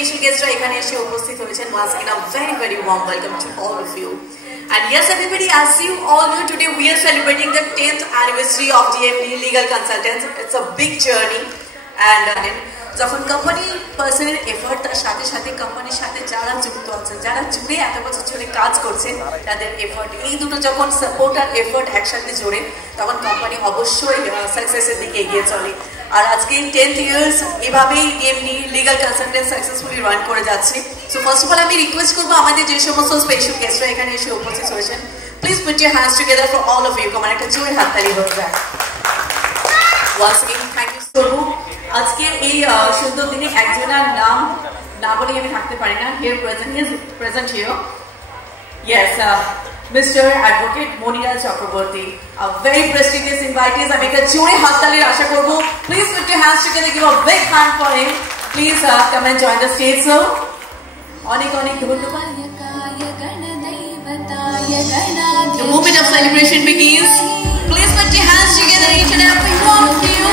special guests এখানে এসে উপস্থিত হয়েছেন। Once again, a very, very warm welcome to all of you. And yes, everybody, as you all know, today we are celebrating the 10th anniversary of DMD Legal Consultants. It's a big journey. And যখন কোম্পানি পার্সনের এফর্ট তার সাথে সাথে কোম্পানির সাথে যারা যুক্ত আছেন, যারা জুড়ে এত বছর ধরে কাজ করছেন, তাদের এফর্ট, এই দুটো যখন সাপোর্ট আর এফর্ট একসাথে জোড়ে, তখন কোম্পানি অবশ্যই সাকসেসের দিকে এগিয়ে চলে। আর আজকে 10th ইয়ার্স এভাবেই DMD legal consultant successfully run করে যাচ্ছে। সো ফার্স্ট অফ অল আমি রিকোয়েস্ট করবো আমাদের যে সমস্ত স্পেশাল গেস্টরা এখানে এসে উপস্থিত হয়েছেন, please put your hands together for all of you. আমার একটা জোরে হাততালি হয়ে যায়। Once again thank you so much. আজকে এই সুন্দর দিনে একজনের নাম না বলে আমি থাকতে পারি না। Here present, he is present here. Yes, Mr. Advocate Monilal Chakraborty, a very prestigious invitee. আমি একটা জোরে হাততালির আশা করব। Please put your hands together, give a big hand for him. Please come and join the stage, sir. অনেক অনেক ধন্যবাদ। The moment of celebration begins. Please put your hands together, each and every one of you.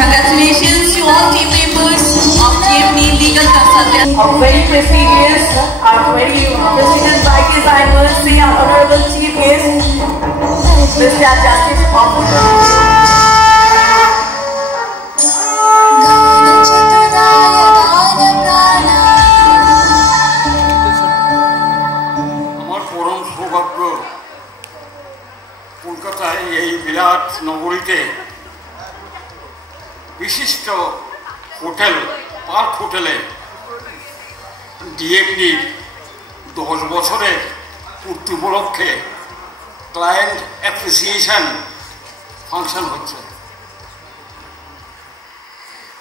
Congratulations to all team members of DMD Legal Consultants. Our very prestigious, our very prestigious invitees, I must say, our honorable chief guest, Mr. Justice Officer. আমার পরম সৌভাগ্য কলকাতায় এই বিরাট নগরীতে বিশিষ্ট hotel park হোটেলে ডিএমডি 10 বছরের পূর্তি উপলক্ষে ক্লায়েন্ট অ্যাপ্রিসিয়েশন ফাংশন হচ্ছে।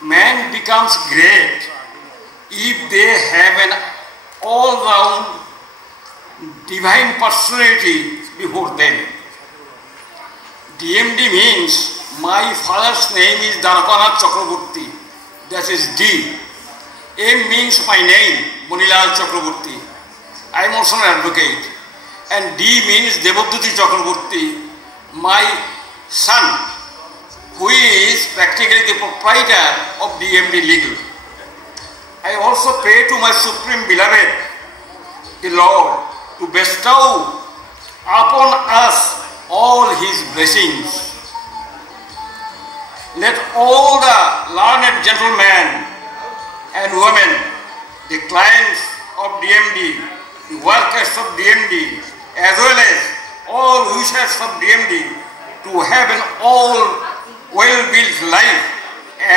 Man becomes great if they have an all round divine personality before them. DMD means my father's name is Dharpanath Chakraborty, that is D. M means my name, Monilal Chakraborty. I am also an advocate. And D means Devabhuti Chakraborty, my son, who is practically the proprietor of DMD Legal. I also pray to my supreme beloved, the Lord, to bestow upon us all his blessings. Let all the learned gentlemen and women, the clients of DMD, the workers of DMD, as well as all users of DMD, to have an all well-built life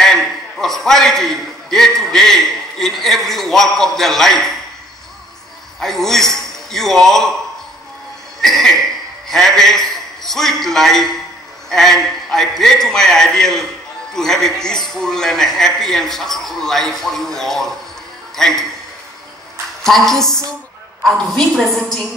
and prosperity day to day in every walk of their life. I wish you all have a sweet life, and I pray to my ideal to have a peaceful and a happy and successful life for you all. Thank you. Thank you so much. And representing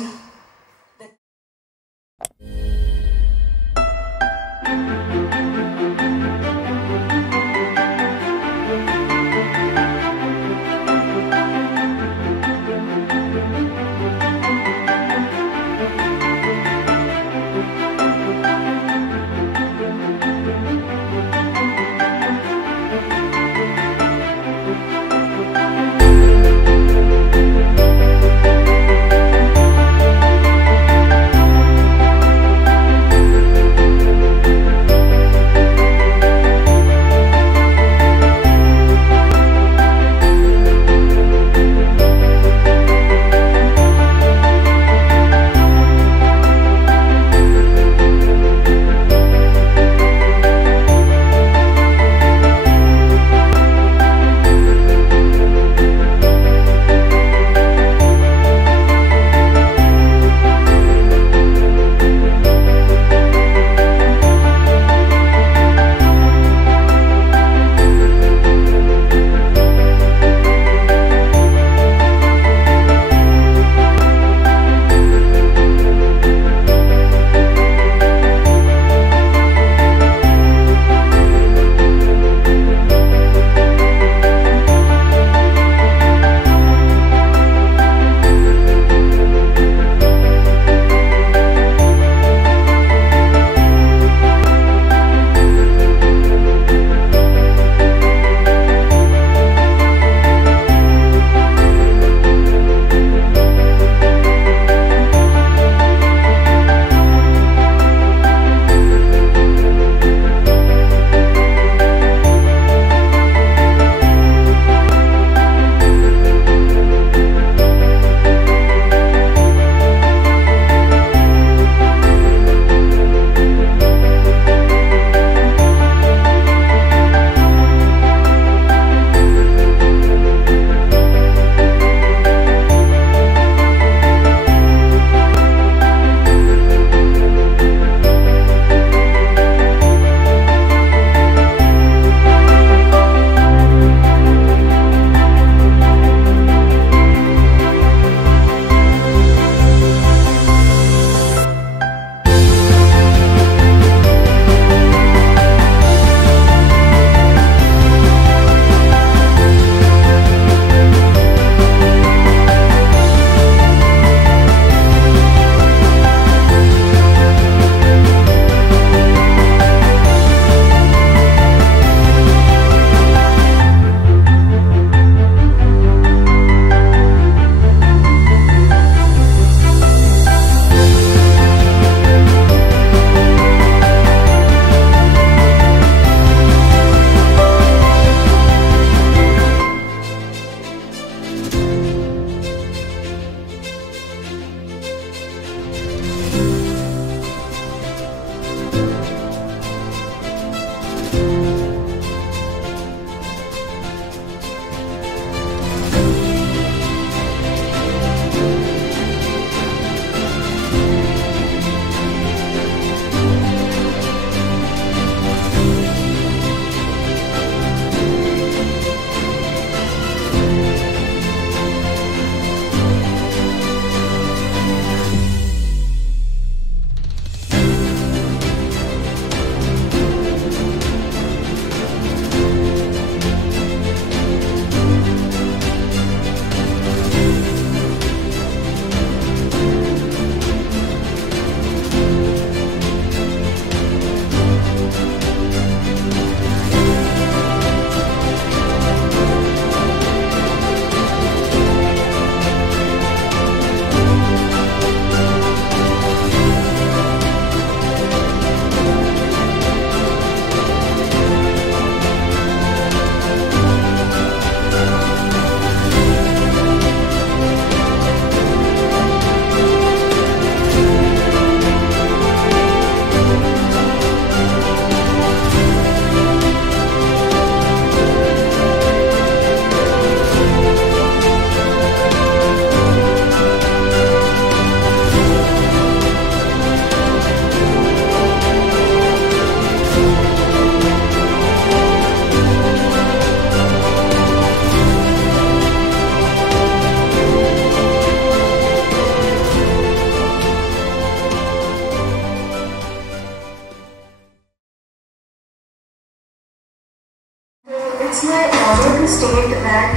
that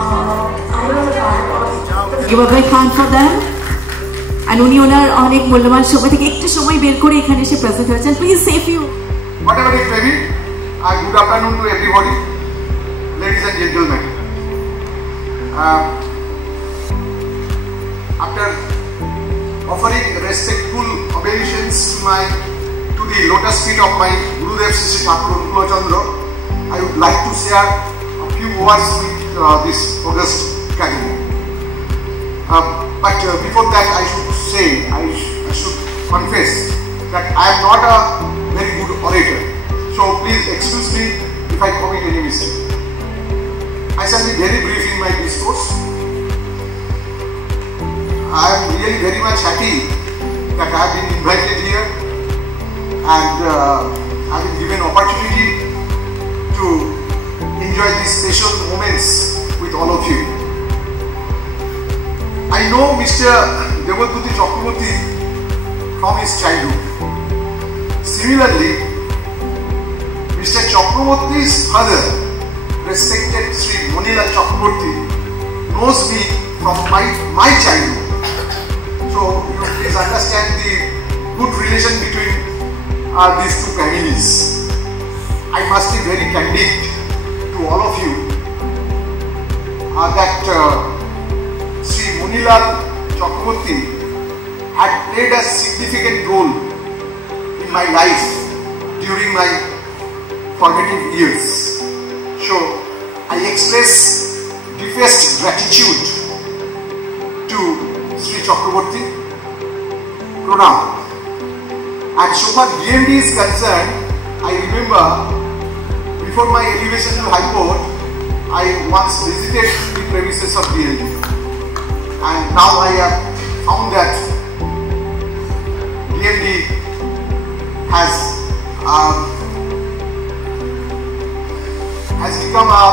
I was a part of. Give a big hand for them. And উনি ওনার অনেক মূল্যবান সময় থেকে একটু সময় বের করে এখানে এসে প্রেজেন্ট হয়েছেন। Please say few. Whatever it may be, good afternoon to everybody, ladies and gentlemen. After offering respectful obeisances to the lotus feet of my Gurudev Sri Thakur Anukulo Chandra, I would like to share a few words with this august gathering. But before that, I should say, I should confess that I am not a very good orator. So please excuse me if I commit any mistake. I shall be very brief in my discourse. I am really very much happy that I have been invited here and I have been given opportunity to enjoy these special moments with all of you. I know Mr. Devalbhuti Chakraborty from his childhood. Similarly, Mr. Chakraborty's father, respected Sri Monilal Chakraborty, knows me from my childhood. So you please understand the good relation between these two families. I must be very candid to all of you that Sri Monilal Chakraborty had played a significant role in my life during my formative years. So I express deepest gratitude to Sri Chakraborty, Pranam. And so far DMD is concerned, I remember before my elevation to High Court, I once visited the premises of DMD. And now I have found that DMD has become a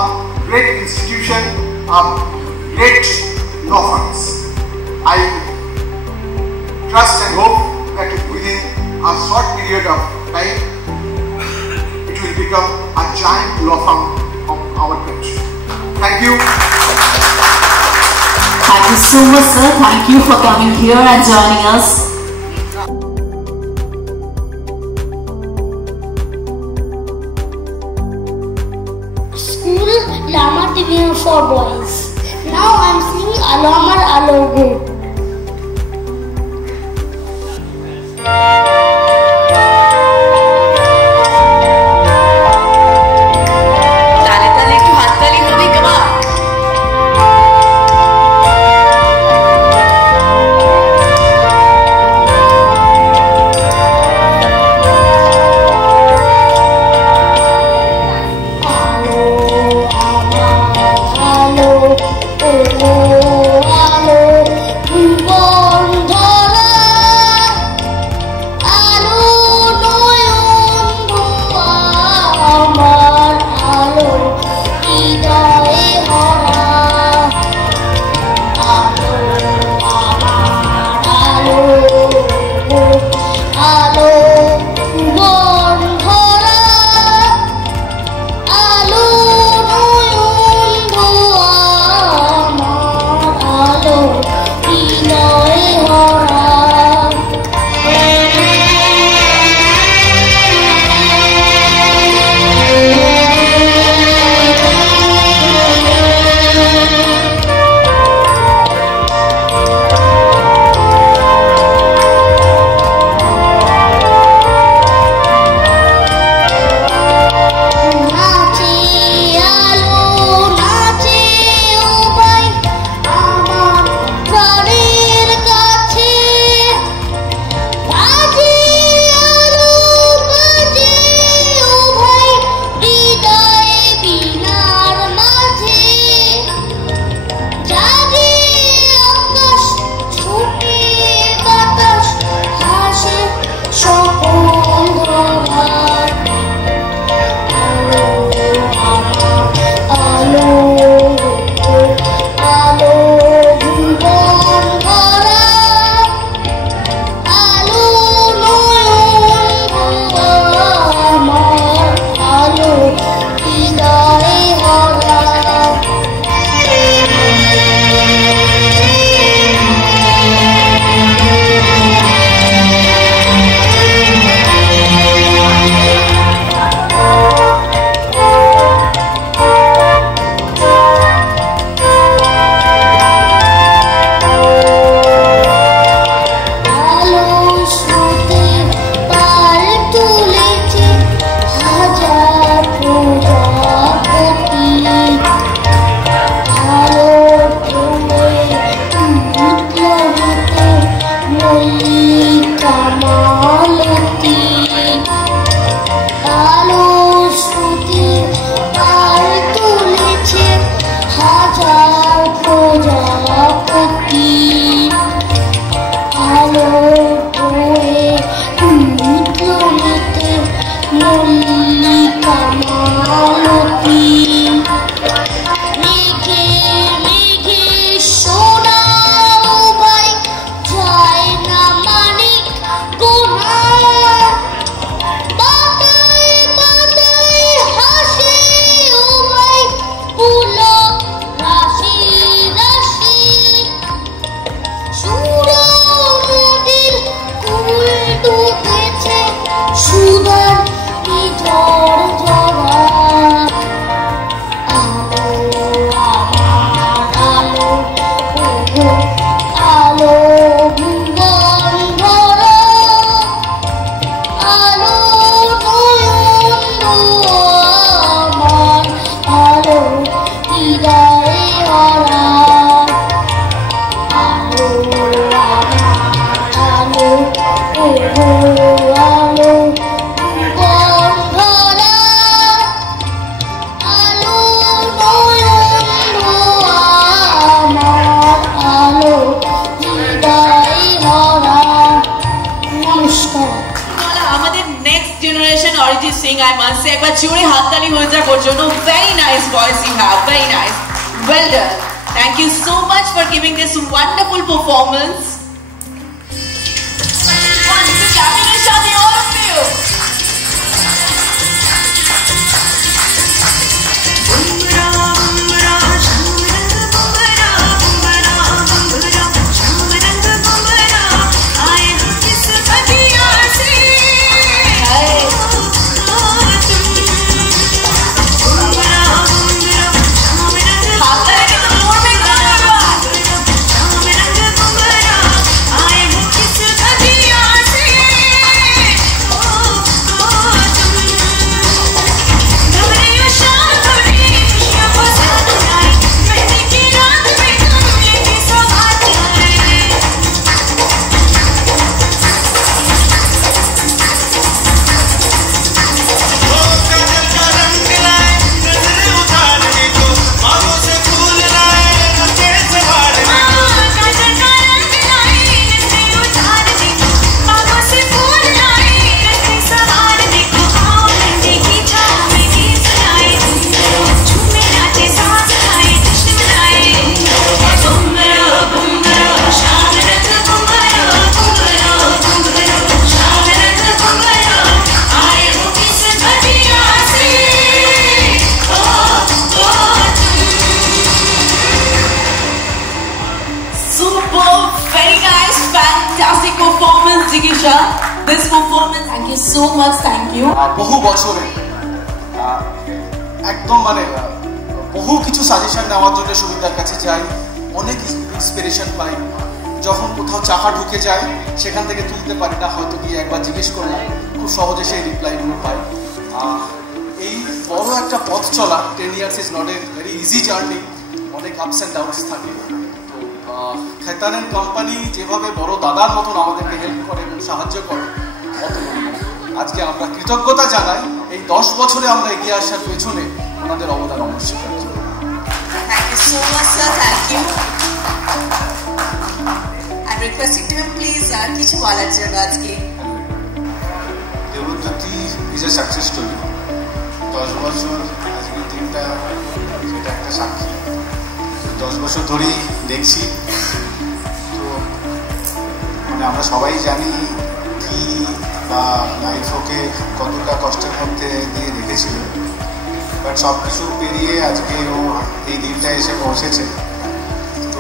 great institution of great law firms. I trust and hope that within a short period of time, it will become a giant law firm of our country. Thank you. Thank you so much, sir. Thank you for coming here and joining us. School Lama TV for boys. Now I am singing Alamar Alogo. Mallika মালতী আলো শ্রুতির আর তুলেছে হাজার প্রজাপতি আলো হয়ে উঠতে মল্লিকা মালতী মেঘে মেঘে সোনা উবাই যায় না মানিক গোনা বাতায় বাতায় হাসে উবাই পুলক রাশি রাশি সুরা নদীর কুল ডুবেছে সুদার নিঝর জবা আলো ভুবন ভরা আলো নয়ন আমার আলো হৃদয়ে ভরা আলো আলো আলো ভুবন ভরা আলো নয়ন আমার আলো হৃদয়ে ভরা নমস্কার আমাদের next generation Arijit Singh I must say একবার জোরে হাততালি হয়ে যাক ওর জন্য very nice voice you have very nice well done thank you so much for giving this wonderful performance সাথে all of you This performance, thank you so much, thank you. বহু বছরে একদম মানে বহু কিছু সাজেশন নেওয়ার জন্য সুবিধার কাছে যাই, অনেক ইন্সপিরেশন পাই। যখন কোথাও চাকা ঢুকে যায় সেখান থেকে তুলতে পারি না, হয়তো গিয়ে একবার জিজ্ঞেস করলাম, খুব সহজে সেই রিপ্লাইগুলো পাই। এই বড় একটা পথ চলা 10 years is not a very easy journey, অনেক আপস অ্যান্ড ডাউনস থাকে। তো খেতানের কোম্পানি যেভাবে বড় দাদার মতন আমাদেরকে হেল্প করে এবং সাহায্য করে, আজকে আমরা কৃতজ্ঞতা জানাই এই 10 বছরে আমরা এগিয়ে আসার পেছনে ওনাদের অবদান অনস্বীকার্য। Thank you so much, sir. Thank you. I'm requesting to him, please, কিছু বলার জন্য আজকে। Debjyoti is a success story. 10 বছর আজকের দিনটা সেটা একটা সাক্ষী। 10 বছর ধরেই দেখছি, তো মানে আমরা সবাই জানি কি বা লাইফ ওকে কতটা কষ্টের মধ্যে দিয়ে রেখেছিল, বাট সব কিছু পেরিয়ে আজকে ও এই দিনটা এসে পৌঁছেছে। তো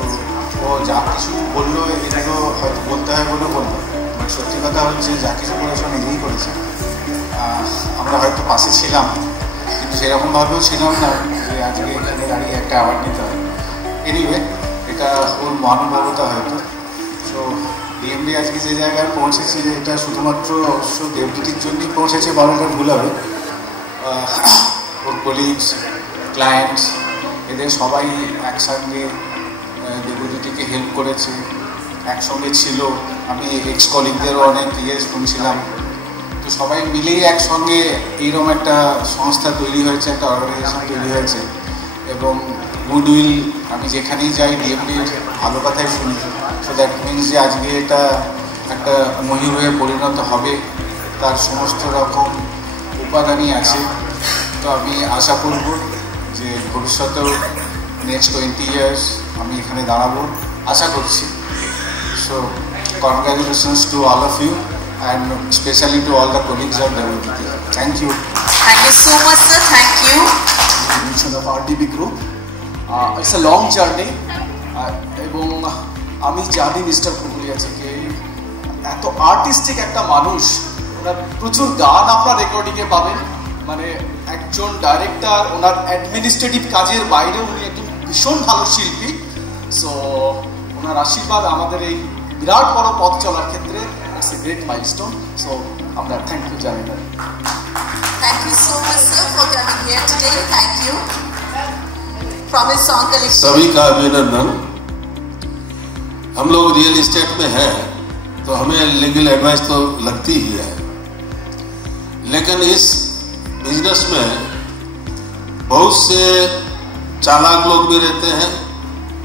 ও যা কিছু বললো এটাকেও হয়তো বলতে হয় বলে বললো, বাট সত্যি কথা হচ্ছে যা কিছু করেছে ও নিজেই করেছে। আমরা হয়তো পাশে ছিলাম, কিন্তু সেরকমভাবেও ছিলাম না যে আজকে এখানে দাঁড়িয়ে একটা অ্যাওয়ার্ড নিতে হয়। এনিওয়ে, এটা ওর মহানুভবতা হয়তো। সো ডিএমডি আজকে যে জায়গায় পৌঁছেছে এটা শুধুমাত্র অবশ্য দেবজ্যোতির জন্যই পৌঁছেছে বলাটা ভুল হবে। ওর কলিগস, ক্লায়েন্টস, এদের সবাই একসঙ্গে দেবজ্যোতিকে হেল্প করেছে। একসঙ্গে ছিল। আমি এক্স কলিগদেরও অনেক শুনছিলাম, তো সবাই মিলেই একসঙ্গে এইরকম একটা সংস্থা তৈরি হয়েছে, একটা অর্গানাইজেশন তৈরি হয়েছে। এবং গুডউইল, আমি যেখানেই যাই ডিএমডির ভালো কথাই শুনি। সো দ্যাট মিনস যে আজকে এটা একটা ময়ূর হয়ে পরিণত হবে, তার সমস্ত রকম উপাদানই আছে। তো আমি আশা করব যে ভবিষ্যতেও নেক্সট 20 years আমি এখানে দাঁড়াবো, আশা করছি। So congratulations to all of you and especially to all the colleagues of WTT. Thank you. Thank you so much, sir. Thank you. Of RDB Group. It's a long journey. এবং আমি জানি মিস্টার পুরুলিয়াকে এত আর্টিস্টিক একটা মানুষ, ওনার প্রচুর গান আপনার রেকর্ডিংয়ে পাবেন। মানে একজন ডাইরেক্টর, ওনার অ্যাডমিনিস্ট্রেটিভ কাজের বাইরে উনি একজন ভীষণ ভালো শিল্পী। সো ওনার আশীর্বাদ আমাদের এই বিরাট বড় পথ চলার ক্ষেত্রে it's a great milestone. So আমরা থ্যাংক ইউ জানি। Thank you so much, sir, for coming here today. Thank you. From his song collection. सभी का अभिनंदन। हम लोग रियल एस्टेट में हैं तो हमें लीगल एडवाइस तो लगती ही है, लेकिन इस बिजनेस में बहुत से चालाक लोग भी रहते हैं,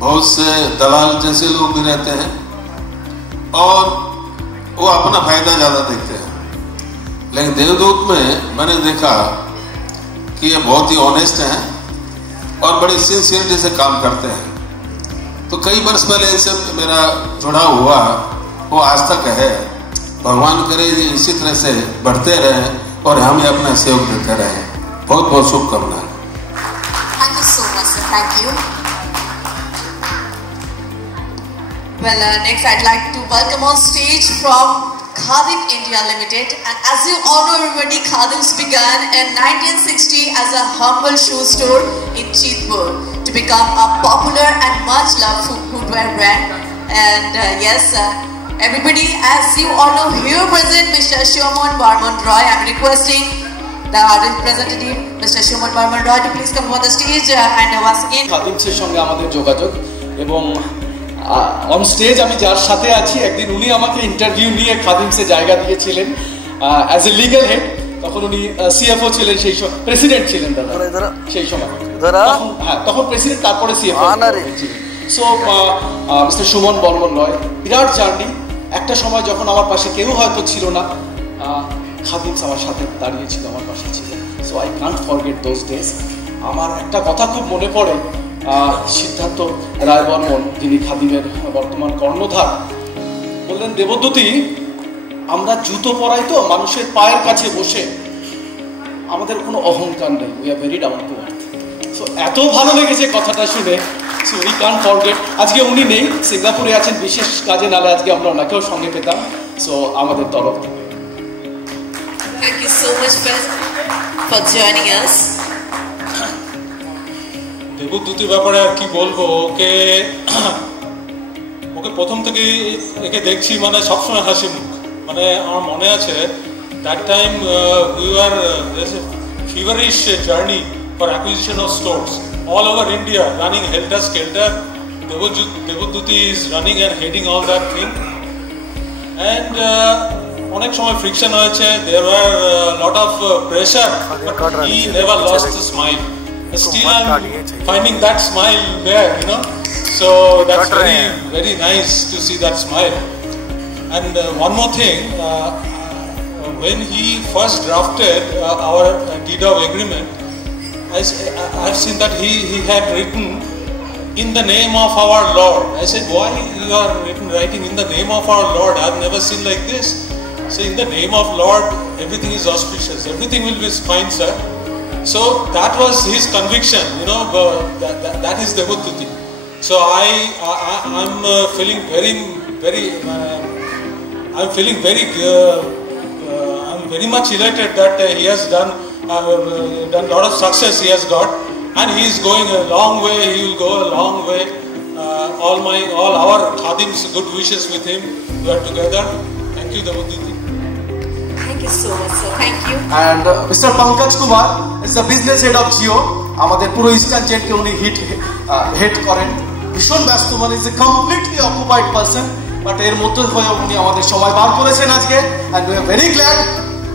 बहुत से दलाल जैसे लोग भी रहते हैं और वो अपना फायदा ज्यादा देखते हैं। लेकिन देवदूत में मैंने देखा कि ये बहुत ही ऑनेस्ट हैं और बड़ी सिंसियरिटी से काम करते हैं। तो कई वर्ष पहले इनसे मेरा जुड़ाव हुआ, वो आज तक है। भगवान करे ये इसी तरह से बढ़ते रहे और हमें अपना सहयोग देते रहे। बहुत बहुत शुभकामनाएं। Thank you so much, sir. Thank you. Well, next I'd like to welcome on stage from Khadim India Limited. And as you all know, everybody, Khadim's began in 1960 as a humble shoe store in Chitpur to become a popular and much loved footwear brand. And yes, everybody, as you all know, here present Mr. Shomon Barman Roy. I'm requesting the representative, Mr. Shomon Barman Roy, to please come on the stage and once again. খাদিমসের সঙ্গে আমাদের যোগাযোগ, এবং on stage আমি যার সাথে আছি, একদিন উনি আমাকে ইন্টারভিউ নিয়ে খাদিমসে জায়গা দিয়েছিলেন অ্যাজ এ লিগ্যাল হেড। তখন উনি সিএফও ছিলেন, সেই সময় প্রেসিডেন্ট ছিলেন দাদা সেই সময়। হ্যাঁ, তখন প্রেসিডেন্ট, তারপরে সিএফও ছিলেন। সো মিস্টার সুমন বর্মন রয়, বিরাট জার্নি। একটা সময় যখন আমার পাশে কেউ হয়তো ছিল না, খাদিমস আমার সাথে দাঁড়িয়েছিল, আমার পাশে ছিল। So I can't forget those days. আমার একটা কথা খুব মনে পড়ে, সিদ্ধার্থ রায় বর্মন, যিনি খাদিমের বর্তমান কর্ণধার, বললেন, দেবদ্যুতি, আমরা জুতো পরাই তো মানুষের পায়ের কাছে বসে, আমাদের কোনো অহংকার নেই, we are very down to earth. So এত ভালো লেগেছে কথাটা শুনে। So we can't forget. আজকে উনি নেই, সিঙ্গাপুরে আছেন বিশেষ কাজে, নালে আজকে আমরা ওনাকেও সঙ্গে পেতাম। সো আমাদের তরফ থেকে Thank you so much, for joining us. দেবদ্যুতির ব্যাপারে আর কি বলবো, ওকে প্রথম থেকে একে দেখছি, মানে সবসময় হাসি মুখ। মানে আমার মনে আছে that time we are feverish journey for acquisition of stores all over India, running helter skelter. Devadhuti is running and heading all that thing, and অনেক সময় ফ্রিকশন হয়েছে, there were a lot of pressure, but he never lost the smile. Still I'm finding that smile there, you know, so that's very very nice to see that smile. And one more thing, when he first drafted our deed of agreement, I've seen that he had written in the name of our Lord. I said, why you are writing in the name of our Lord? I've never seen like this. So in the name of Lord, everything is auspicious, everything will be fine, sir. So that was his conviction, you know, that is Devadhuti. So I'm feeling I'm very much elated that he has done a lot of success he has got, and he is going a long way. He will go a long way. All our Khadim's good wishes with him. We are together. Thank you, Devadhuti. Thank you so much, sir. Thank you. And Mr. Pankaj Kumar is the business head of Jio. আমাদের পুরো ইস্টার্ন চেনকে উনি হেড করেন। ভীষণ ব্যস্ত, মানে is a completely occupied person. But এর মধ্যে হয়ে উনি আমাদের সময় বার করেছেন আজকে, and we are very glad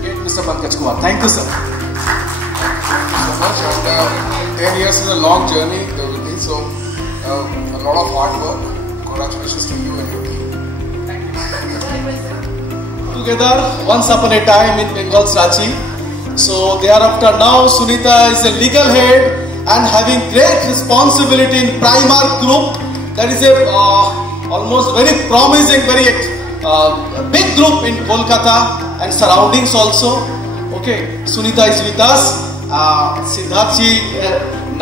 get mister Pankaj Kumar. Thank you sir. And 10 years is a long journey, Devduti, so a lot of hard work. Congratulations to you and your team. Together once upon a time in Bengal's Ranchi. So thereafter now Sunita is a legal head and having great responsibility in Primark Group. That is a almost very promising, very big group in Kolkata and surroundings also. Okay, Sunita is with us. Siddharthi,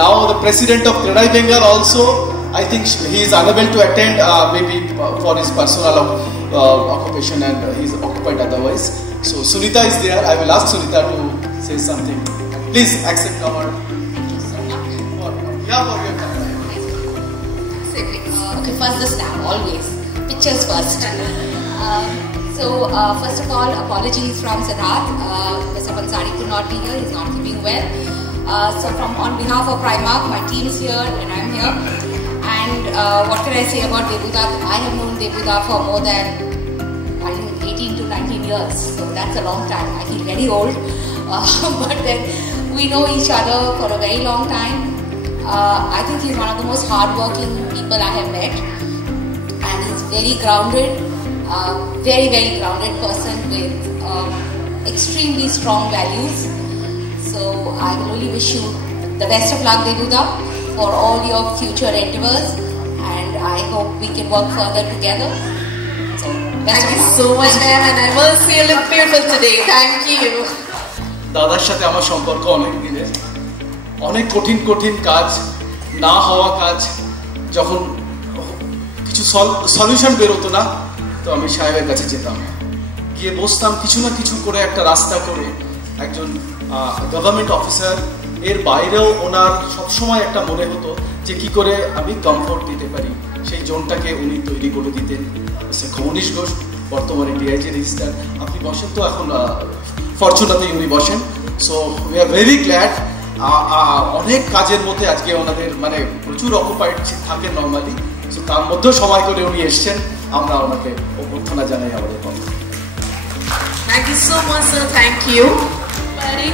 now the president of Kredai Bengal also. I think he is unable to attend maybe for his personal occupation, and he is occupied otherwise. So Sunita is there. I will ask Sunita to say something. Please accept our. Okay, first the snap, always. Pictures first. First of all, apologies from Siddharth. Mr. Pansari could not be here, he's not keeping well. On behalf of Primark, my team is here and I'm here. And what can I say about Debuda? I have known Debuda for more than, I think, 18 to 19 years. So that's a long time. I feel very old. But then we know each other for a very long time. I think he's one of the most hardworking people I have met. And he's very grounded. Very, very grounded person with extremely strong values. So I will only wish you the best of luck, Debuda, for all your future endeavors, and I hope we can work further together. So thank you so much, ma'am, and I will see you look beautiful today. Thank you. দাদার সাথে আমার সম্পর্ক অনেক দিনের, অনেক কঠিন কঠিন কাজ, না হওয়া কাজ, যখন কিছু সলিউশন বেরোতো না, তো আমি সাহেবের কাছে যেতাম, গিয়ে বসতাম, কিছু না কিছু করে একটা রাস্তা করে। একজন গভর্নমেন্ট অফিসার, এর বাইরেও ওনার সবসময় একটা মনে হতো যে কি করে আমি কমফোর্ট দিতে পারি, সেই জোনটাকে উনি তৈরি করে দিতেন। খমনীশ ঘোষ, বর্তমানে ডিআইজি রেজিস্ট্রার। আপনি বসেন তো এখন ফরচুনাতে উনি বসেন। So we are very glad. অনেক কাজের মধ্যে আজকে ওনাদের মানে প্রচুর অকুপাইড থাকে নর্মালি, সো তার মধ্যেও সময় করে উনি এসছেন। আমরা ওনাকে অভ্যর্থনা জানাই আমাদের পক্ষে। Thank you so much, sir. Thank you. Ready?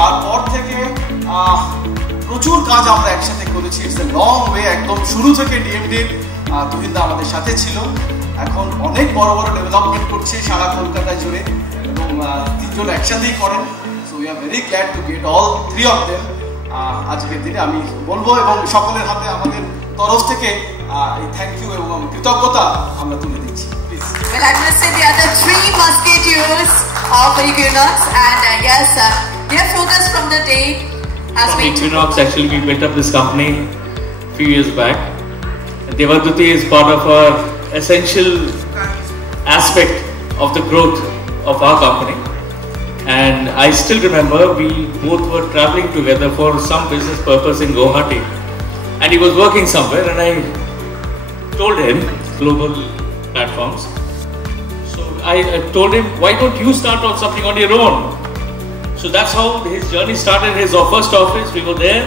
তারপর থেকে প্রচুর কাজ আমরা একসাথে করেছি। It's a long way. একদম শুরু থেকে ডিএমডির তুহিনদা আমাদের সাথে ছিল, এখন অনেক বড় বড় ডেভেলপমেন্ট করছে সারা কলকাতা জুড়ে, এবং তিনজন একসাথেই করেন। So we are very glad to get all three of them আজকের দিনে। আমি বলবো এবং সকলের হাতে আমাদের তরফ থেকে এই থ্যাংক ইউ এবং কৃতজ্ঞতা আমরা তুলে দিচ্ছি। Well, I must say the other three musketeers of Equinox, and yes, their focus from the day has been Equinox. Actually, we built up this company a few years back. Devduti is part of our essential aspect of the growth of our company. And I still remember we both were traveling together for some business purpose in Guwahati, and he was working somewhere, and I told him global platforms. So I told him, why don't you start on something on your own? So that's how his journey started. His first office, we were there,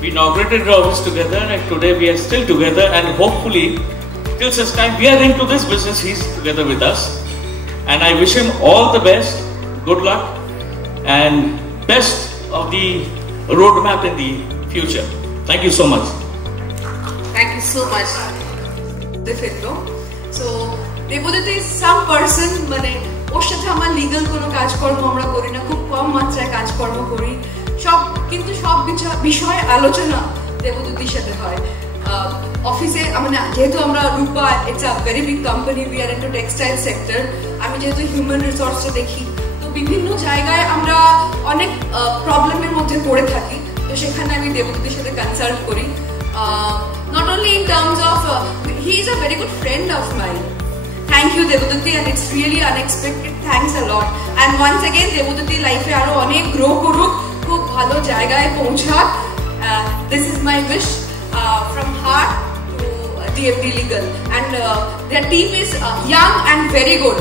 we inaugurated the office together, and today we are still together, and hopefully till such time we are into this business, he's together with us. And I wish him all the best, good luck, and best of the roadmap in the future. Thank you so much. Thank you so much. So Devduti is some person, মানে ওর সাথে আমার লিগ্যাল কোনো কাজকর্ম আমরা করি না, খুব কম মাত্রায় কাজকর্ম করি, সব কিন্তু সব বিষয় আলোচনা দেবদূতির সাথে হয়। অফিসে মানে যেহেতু আমরা Rupa it's a very big company, we are into textile sector, আমি যেহেতু হিউম্যান রিসোর্সটা দেখি, তো বিভিন্ন জায়গায় আমরা অনেক প্রবলেমের মধ্যে পড়ে থাকি, তো সেখানে আমি দেবদূতির সাথে কনসাল্ট করি। Not only in terms of he is a very good friend of mine. Thank you Devaduti, and it's really unexpected. Thanks a lot. And once again Devaduti life e aro onek grow koruk, khub bhalo jaygaye pahunchak. This is my wish from heart to DMD Legal, and their team is young and very good.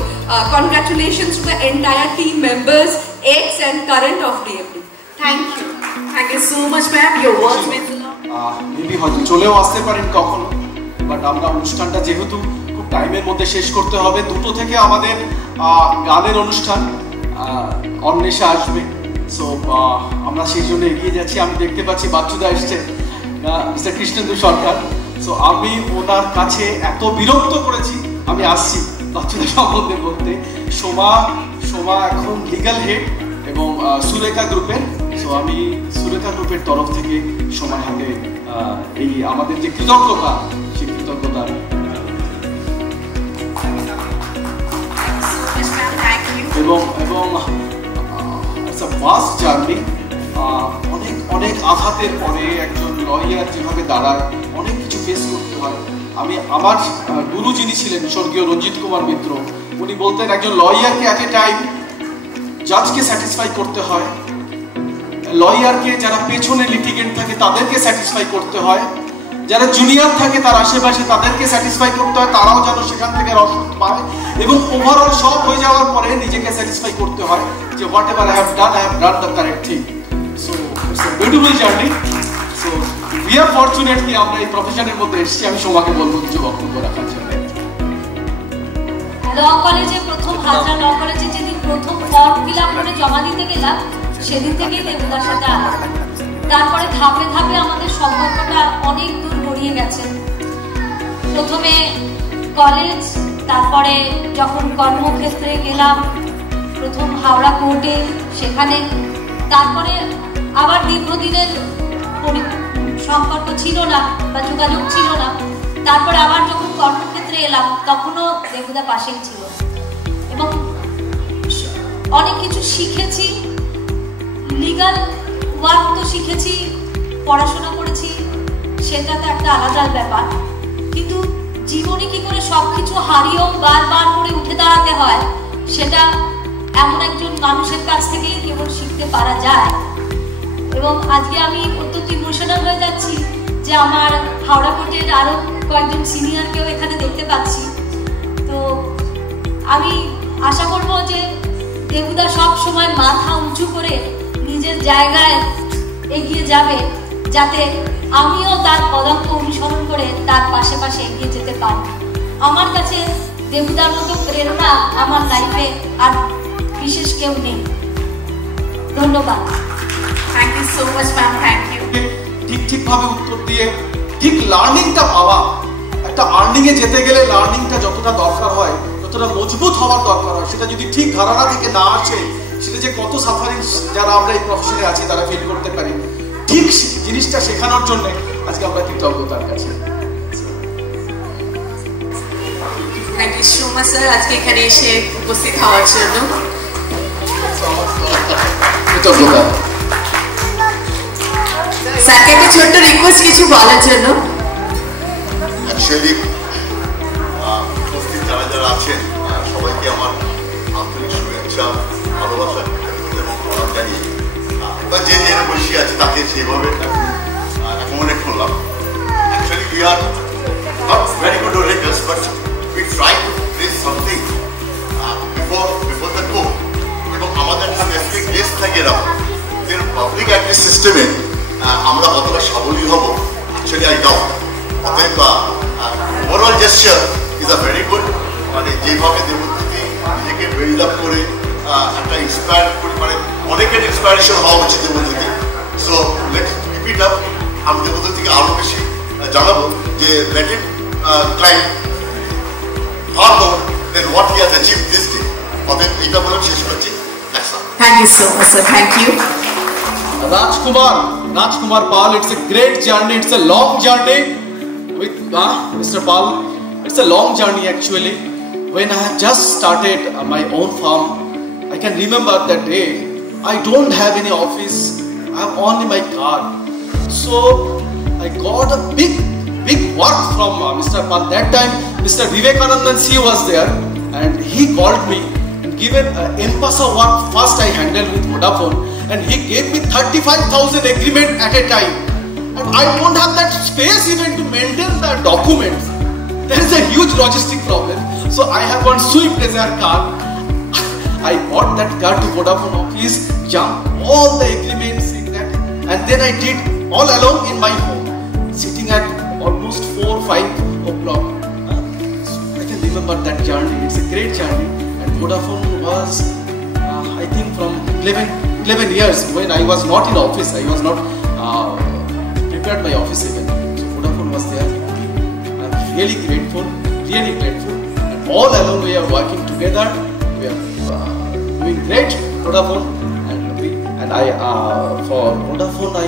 Congratulations to the entire team members, ex and current of DMD. Thank you. Thank you so much ma'am, your words means a lot. Maybe হয়তো চলেও আসতে পারেন কখনো, বাট আমরা অনুষ্ঠানটা যেহেতু টাইমের মধ্যে শেষ করতে হবে, 2টো থেকে আমাদের গানের অনুষ্ঠান অন্বেষা আসবে। সো আমরা সেই জন্য এগিয়ে যাচ্ছি। আমি দেখতে পাচ্ছি বাচ্চুদা এসছে, মিস্টার কৃষ্ণেন্দু সরকার। সো আমি ওনার কাছে এত বিরক্ত করেছি, আমি আসছি বাচ্চুদা সম্বন্ধে বলতে। সোমা এখন লিগাল হেড এবং সুলেখা গ্রুপের। সো আমি সুলেখা গ্রুপের তরফ থেকে সোমার হাতে এই আমাদের যে কৃতজ্ঞতা, সেই কৃতজ্ঞতা এবং ফার্স্ট জার্নি। অনেক আঘাতের পরে একজন লয়ার যেভাবে দাঁড়ায়, অনেক কিছু ফেস করতে হয়। আমি আমার গুরু যিনি ছিলেন স্বর্গীয় রঞ্জিত কুমার মিত্র, উনি বলতেন একজন লয়ারকে অ্যাট এ টাইম জাজকে স্যাটিসফাই করতে হয়, লয়ারকে যারা পেছনে লিটিগেন্ট থাকে তাদেরকে স্যাটিসফাই করতে হয়, যারা জুনিয়র থাকে তার আশেপাশে তাদেরকে স্যাটিসফাই করতে হয়, তারাও যেন সেখান থেকে রসদ পায়, এবং ওভারঅল সব হয়ে যাওয়ার পরে নিজেকে স্যাটিসফাই করতে হয় যে what ever I have done the correct thing. So it's a beautiful journey. So we are fortunately আমরা এই প্রফেশনের মধ্যে এসেছি। আমি সোমাকে বলবো কিছু বক্তব্য রাখার জন্য। ল কলেজে প্রথম হাজরা ল কলেজে যেদিন প্রথম ফর্ম ফিল আপ করে জমা দিতে গেলাম, সেদিন থেকেই দেবদার সাথে আলাপ। তারপরে ধাপে ধাপে আমাদের সম্পর্কটা অনেক দূর গড়িয়ে গেছে। প্রথমে কলেজ, তারপরে যখন কর্মক্ষেত্রে গেলাম, প্রথম হাওড়া কোর্টে, সেখানে তারপরে আবার দীর্ঘদিনের সম্পর্ক ছিল না বা যোগাযোগ ছিল না। তারপরে আবার যখন কর্মক্ষেত্রে এলাম, তখনও দেবদা পাশেই ছিল এবং অনেক কিছু শিখেছি। লিগাল ওয়ার্ক তো শিখেছি, পড়াশোনা করেছি, সেটা তো একটা আলাদা ব্যাপার, কিন্তু জীবনে কি করে সবকিছু হারিয়েও বারবার করে উঠে দাঁড়াতে হয়, সেটা এমন একজন মানুষের কাছ থেকেই কেবল শিখতে পারা যায়। এবং আজকে আমি অত্যন্ত ইমোশনাল হয়ে যাচ্ছি যে আমার হাওড়া কোর্টের আরো কয়েকজন সিনিয়রকেও এখানে দেখতে পাচ্ছি। তো আমি আশা করব যে দেবদা সব সময় মাথা উঁচু করে নিজের জায়গায় এগিয়ে যাবে, যাতে আমিও তার পদাঙ্ক অনুসরণ করে তার পাশে পাশে এগিয়ে যেতে পারি। আমার কাছে দেবদার মতো প্রেরণা আমার লাইফে আর বিশেষ কেউ নেই। ধন্যবাদ। Thank you so much ma'am, thank you. ঠিকভাবে উত্তর দিয়ে ঠিক লার্নিংটা পাওয়া, একটা আর্নিং এ যেতে গেলে লার্নিংটা যতটা দরকার হয়, যতটা মজবুত হওয়ার দরকার হয়, সেটা যদি ঠিক ধারণা থেকে না আসে, সেটা যে কত সাফারিং যারা আমরা এই প্রফেশনে আছি তারা ফিল করতে পারি। ঠিক জিনিসটা শেখানোর জন্য আজকে আমরা কৃতজ্ঞ তার কাছে। Thank you so much sir, আজকে এখানে এসে উপস্থিত হওয়ার জন্য কৃতজ্ঞতা। স্যারকে একটা ছোট্ট রিকোয়েস্ট কিছু বলার জন্য। অ্যাকচুয়ালি উপস্থিত যারা যারা আছেন সবাইকে আমার আন্তরিক শুভেচ্ছা, ভালোবাসা এবং প্রণাম জানিয়ে, বা যে যে বসে আছে তাকে সেইভাবে অ্যাকোমোডেট করলাম। Actually we are not very good orators, but we try to place something before the court, এবং আমাদের স্পেসিফিক গেস্ট থাকে এরা পাবলিক অ্যাড্রেস সিস্টেমে আমরা কতটা সাবলীল হব, অ্যাকচুয়ালি আই ডাউট। অতএব overall gesture is a very good, মানে যেভাবে দেবদূতি নিজেকে বিল্ড আপ করে একটা ইন্সপায়ার করে, মানে অনেকের ইন্সপায়ারেশন হওয়া উচিত Debduti. So let keep it up. আমি দেবদূতিকে আরও বেশি জানাবো যে let it climb far more than what he has achieved this day. অতএব এটা বলে শেষ করছি। Thank you so much sir, thank you. Rajkumar Pal, it's a great journey, it's a long journey with Mr. Pal. It's a long journey actually. When I have just started my own farm, I can remember that day, I don't have any office, I have only my car. So I got a big work from Mr. Pal. That time Mr. Vivekanandan C was there and he called me and given M-Pesa work first I handled with Vodafone, and he gave me 35,000 agreement at a time. And I don't have that space even to maintain the documents. There is a huge logistic problem. So I have one Swift Desire car. I bought that car to Vodafone office, jumped all the agreements in that, and then I did all alone in my home, sitting at almost 4-5 o'clock. So I can remember that journey. It's a great journey. And Vodafone was, I think, from 11 years when I was not in office. I was not prepared my office even. So Vodafone was there. I'm really grateful. And all along we are working together. We are doing great, Vodafone. And I, for Vodafone, I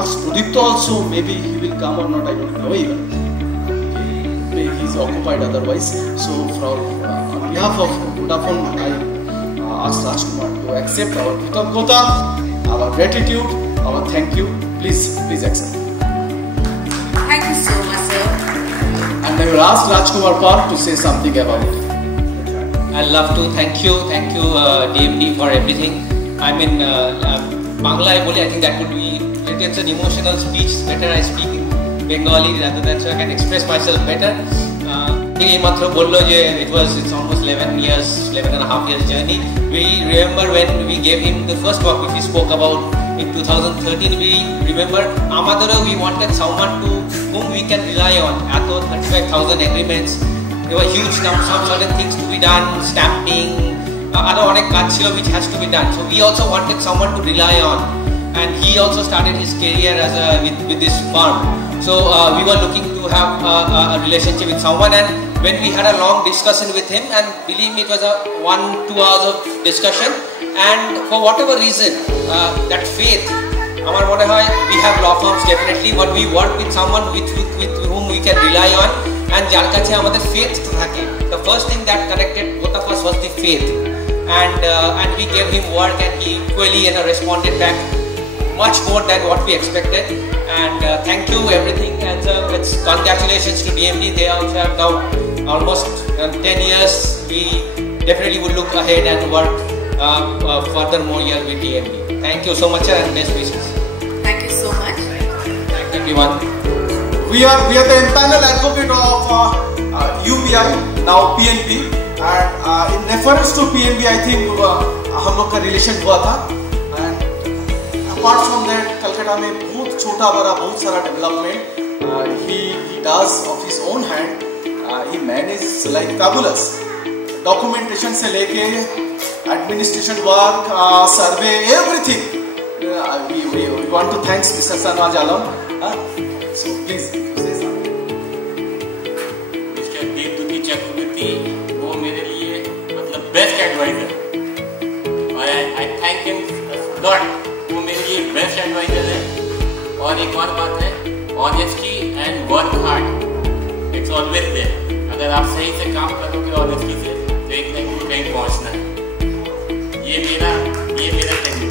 asked Pradipta also, maybe he will come or not, I don't know even. Maybe he's occupied otherwise. So on behalf of Vodafone, I asked Rajkumar to accept our Kritagota, our gratitude, our thank you. Please accept. Thank you so much, sir. And I will ask Rajkumar Pal to say something about it. I'd love to thank you DMD for everything. I mean, Bangla I think that would be, it's an emotional speech. It's better I speak in Bengali rather than so I can express myself better. It's almost 11 and a half years journey. We remember when we gave him the first work which we spoke about in 2013. We remember we wanted someone whom we can rely on. 35,000 agreements. There were huge numbers, some certain things to be done, stamping, which has to be done. So we also wanted someone to rely on, and he also started his career with this firm. So we were looking to have a relationship with someone, and when we had a long discussion with him, and believe me, it was a 1-2 hours of discussion, and for whatever reason, that faith, we have law firms definitely, but we work with someone with whom we can rely on, and jar kache amader faith thake. The first thing that connected both of us was the faith, and we gave him work, and he equally responded back much more than what we expected. And thank you everything, and it's congratulations to DMD. They also have now almost 10 years. We definitely would look ahead and work further more years with DMD. Thank you so much, and best wishes. Thank you so much. Thank everyone. We are the panel advocate of UBI, now PNB, and in reference to PNB, I think हम लोग का relation हुआ था, and apart from that, Calcutta में बहुत छोटा बड़ा बहुत सारा development he does of his own hand. He manages like fabulous. Documentation से लेके administration work, survey, everything. We want to thank Mr. Sarnaj Alam. So please say something. Mr. Devduti Chakraborty, वो मेरे लिए मतलब best advisor. और I thank him a lot. वो मेरे लिए best advisor है. और एक और बात है, honesty and work hard. It's always there. अगर आप सही से काम करोगे honesty से, तो एक ना कहीं पहुँचना है. ये मेरा thank you.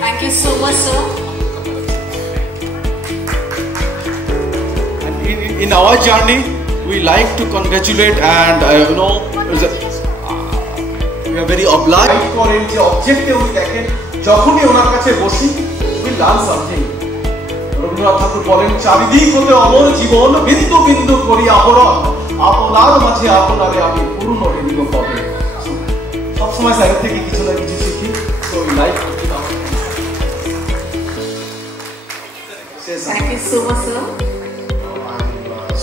Thank you so much, sir. In our journey, we like to congratulate and we are very obliged for in the objective দেখেন যখনই ওনার কাছে বসি we learn something. রবীন্দ্রনাথ ঠাকুর বলেন চারিদিক হতে অমর জীবন বিন্দু বিন্দু করি আহরণ আপনার মাঝে আপনারে আমি পূর্ণ হইব কবে। সব সময় স্যারের থেকে কিছু না কিছু শিখি। So we like to do that. Thank you so much, sir.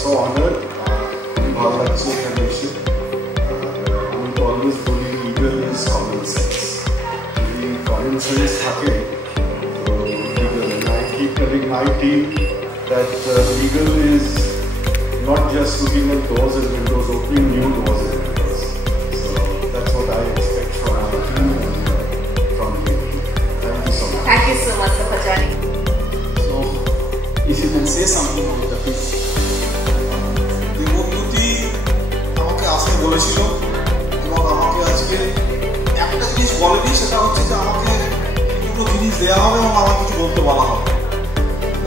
So honored. ভালো লাগছে এখানে এসে। আমি তো always বলি legal is common sense. যদি common sense থাকে তো legal, and I keep telling my team that legal is not just looking at doors and windows, opening new doors and windows. So that's what I expect from our team and from you. Thank you. if you can say something about the piece. Debjyoti আমাকে আসতে বলেছিল এবং আমাকে আজকে একটা জিনিস বলেনি, সেটা হচ্ছে যে আমাকে দুটো জিনিস দেওয়া হবে এবং আমার কিছু বলতে বলা হবে।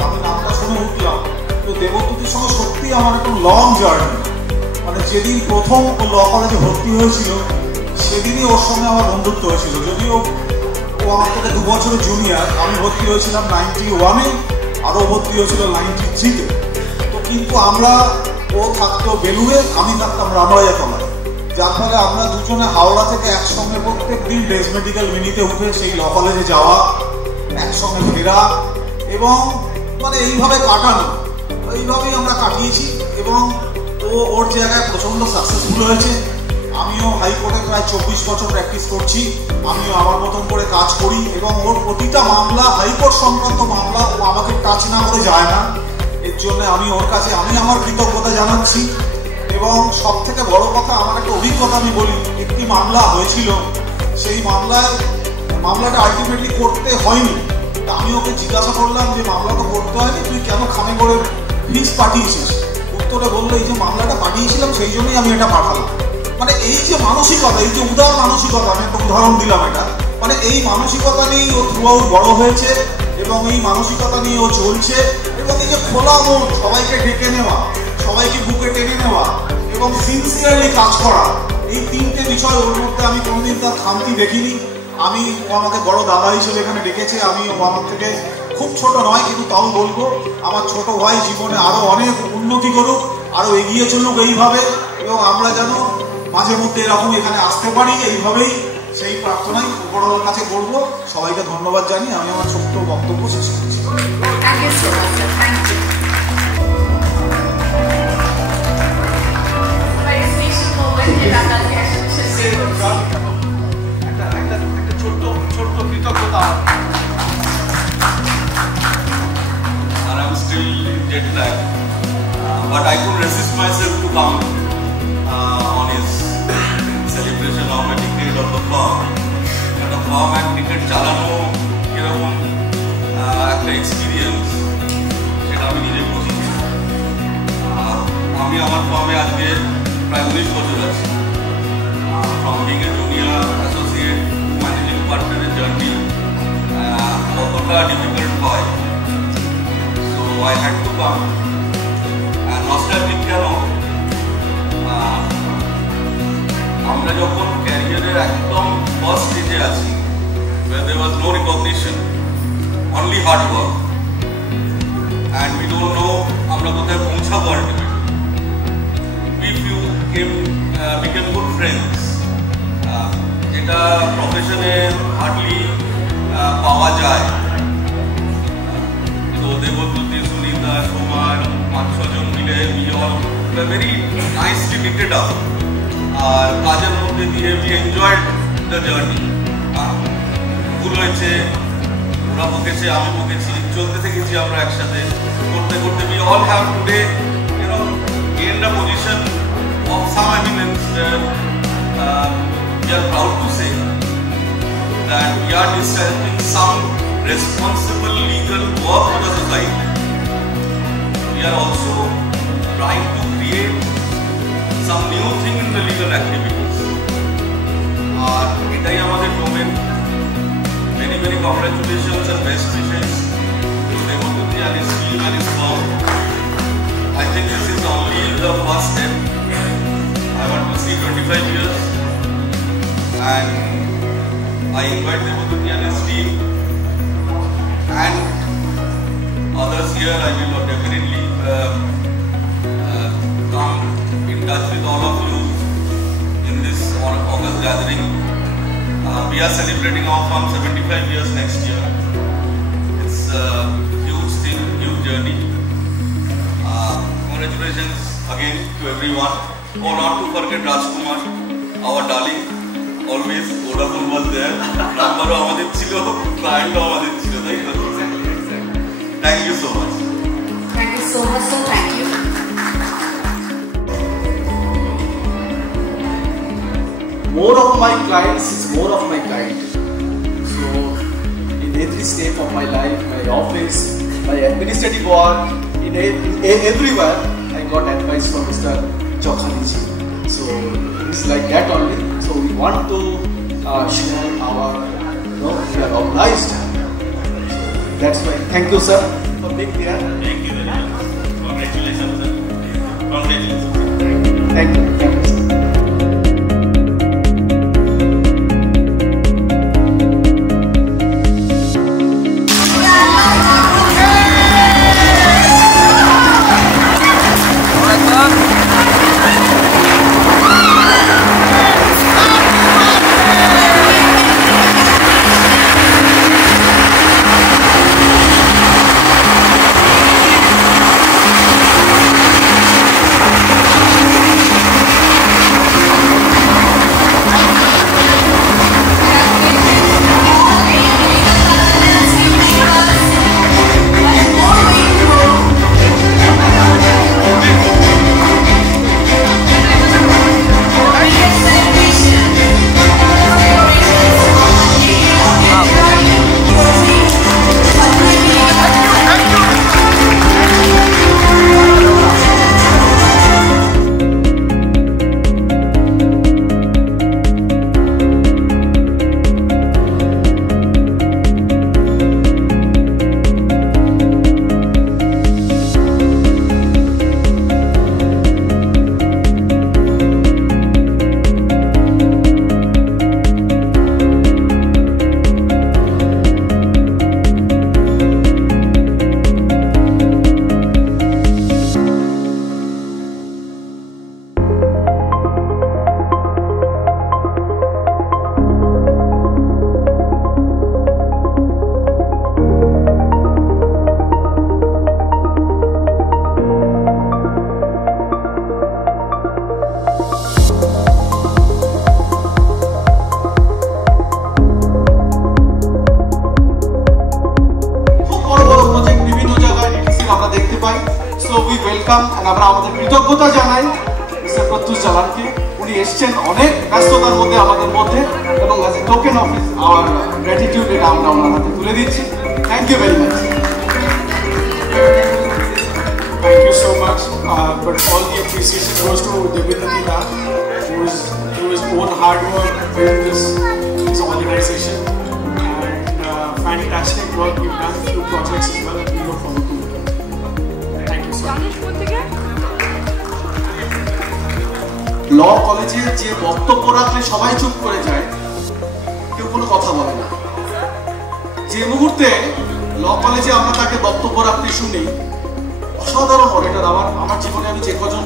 আমি নামটা শুনে উঠলাম, তো দেবজ্যোতির সঙ্গে সত্যি আমার একটা লং জার্নি। মানে যেদিন প্রথম ও ল কলেজে ভর্তি হয়েছিল সেদিনই ওর সঙ্গে আমার বন্ধুত্ব হয়েছিল। যদিও ও আমার থেকে 2 বছরের জুনিয়র, আমি ভর্তি হয়েছিলাম 91-এ আর ও ভর্তি হয়েছিল 93-তে। তো কিন্তু আমরা, ও থাকতো বেলুড়ে, আমি থাকতাম রামরাজাতলায়, যার ফলে আমরা দুজনে হাওড়া থেকে একসঙ্গে প্রত্যেক দিন ডেজ মেডিকেল মিনিতে উঠে সেই ল কলেজে যাওয়া, একসঙ্গে ফেরা এবং মানে এইভাবে কাটানো, এইভাবেই আমরা কাটিয়েছি। এবং ও ওর জায়গায় প্রচণ্ড সাকসেসফুল হয়েছে। আমিও হাইকোর্টে প্রায় 24 বছর প্র্যাকটিস করছি, আমিও আমার মতন করে কাজ করি এবং ওর প্রতিটা মামলা, হাইকোর্ট সংক্রান্ত মামলা, ও আমাকে টাচ না করে যায় না। এর জন্য আমি ওর কাছে আমার কৃতজ্ঞতা জানাচ্ছি। এবং সব থেকে বড় কথা, আমার একটা অভিজ্ঞতা আমি বলি, একটি মামলা হয়েছিল, সেই মামলাটা আলটিমেটলি করতে হয়নি। তা আমি ওকে জিজ্ঞাসা করলাম যে মামলা তো করতে হয়নি, তুই কেন খামে করে ফিস পাঠিয়েছিস? উত্তরে বললো, এই যে মামলাটা পাঠিয়েছিলাম সেই জন্যই আমি এটা পাঠালাম। মানে এই যে মানসিকতা, এই যে উদার মানসিকতা, আমি একটা উদাহরণ দিলাম এটা, মানে এই মানসিকতা নিয়েই ও থ্রুআউট বড় হয়েছে এবং এই মানসিকতা নিয়ে ও চলছে। এবং এই যে খোলা মন, সবাইকে ডেকে নেওয়া, সবাইকে বুকে টেনে নেওয়া এবং সিনসিয়ারলি কাজ করা, এই 3টে বিষয় ওর মধ্যে আমি কোনোদিন তার খামতি দেখিনি। আমি, ও আমাকে বড় দাদা হিসেবে এখানে ডেকেছে, আমি ও আমার থেকে খুব ছোট নয়, কিন্তু তাও বলবো আমার ছোট ভাই জীবনে আরো অনেক উন্নতি করুক, আরো এগিয়ে চলুক এইভাবে, এবং আমরা যেন মাঝে মধ্যে এরকম এখানে আসতে পারি এইভাবেই, সেই প্রার্থনাই উপরওয়ালার কাছে করবো। সবাইকে ধন্যবাদ জানিয়ে আমি আমার ছোট্ট বক্তব্য শেষ করছি। ছোট্ট কৃতজ্ঞতা। And I'm still in jet lag, but I couldn't resist myself to come on his celebration of a decade of the firm. একটা ফার্ম এক ডিকেড চালানো কিরকম একটা এক্সপিরিয়েন্স, সেটা আমি নিজে বুঝেছি। আমি আমার ফার্মে আজকে প্রায় 19 বছর আছি। From being a junior associate managing পার্টনারের জার্নি কতটা ডিফিকাল্ট হয়, so I had to come. Nostalgic কেন? আমরা যখন ক্যারিয়ারের একদম ফার্স্ট স্টেজে আছি, where there was no recognition, only hard work, and we don't know আমরা কোথায় পৌঁছাবো ultimately. We few became good friends, যেটা প্রফেশনে হার্ডলি পাওয়া যায়। তো দেবজ্যোতি, সুনিতা, সোমা, 5-6 জন মিলে we all were very nicely knitted up, আর কাজের মধ্যে দিয়ে we enjoyed the journey. ভুল হয়েছে, ওরা বকেছে, আমি বকেছি, চলতে থেকেছি আমরা একসাথে, করতে করতে we all have today, you know, gained a position of some eminence where we are proud to say that we are discharging some responsible legal work to the society. We are also trying to create some new thing in the legal activities. এটাই আমাদের domain. Many congratulations and best wishes to Devaduti and his team and his firm. I think this is only the first step. I want to see 25 years, and I invite Devaduti and his team and others here. I will definitely come in touch with all of you in this August gathering. We are celebrating our firm 75 years next year. It's a huge thing, huge journey. Congratulations again to everyone. Oh, not to forget Rajkumar, our darling. Always Vodafone was there. Number আমাদের ছিল, client আমাদের ছিল, তাই তো? Thank you so much. Thank you so much, sir. Thank you. More of my clients is more of my guide. So in every step of my life, my office, my administrative work, everywhere, I got advice from Mr. Jokhaniji. So it's like that only. So we want to share our, we are obliged. So that's why. Thank you, sir, for being here. Thank you very much. Congratulations, sir. Congratulations. Thank you. Thank you, sir. and আমরা আমাদের কৃতজ্ঞতা জানাই মিস্টার প্রত্যুষ জালানকে। উনি এসেছেন অনেক ব্যস্ততার মধ্যে আমাদের মধ্যে, এবং as a token of our gratitude এটা আমরা ওনার হাতে তুলে দিচ্ছি। Thank you very much. Thank you so much, but all the appreciation goes to Devinati Nath, who is own hard work built this organization, and fantastic work we've done through projects as well, and we look forward to it. Thank you so much. ল কলেজে যে বক্তব্য রাখলে সবাই চুপ করে যায়, কেউ কোনো কথা বলে না। যে মুহূর্তে ল কলেজে আমরা তাকে বক্তব্য রাখতে শুনি, অসাধারণ অডিটর। আমার জীবনে আমি যে কজন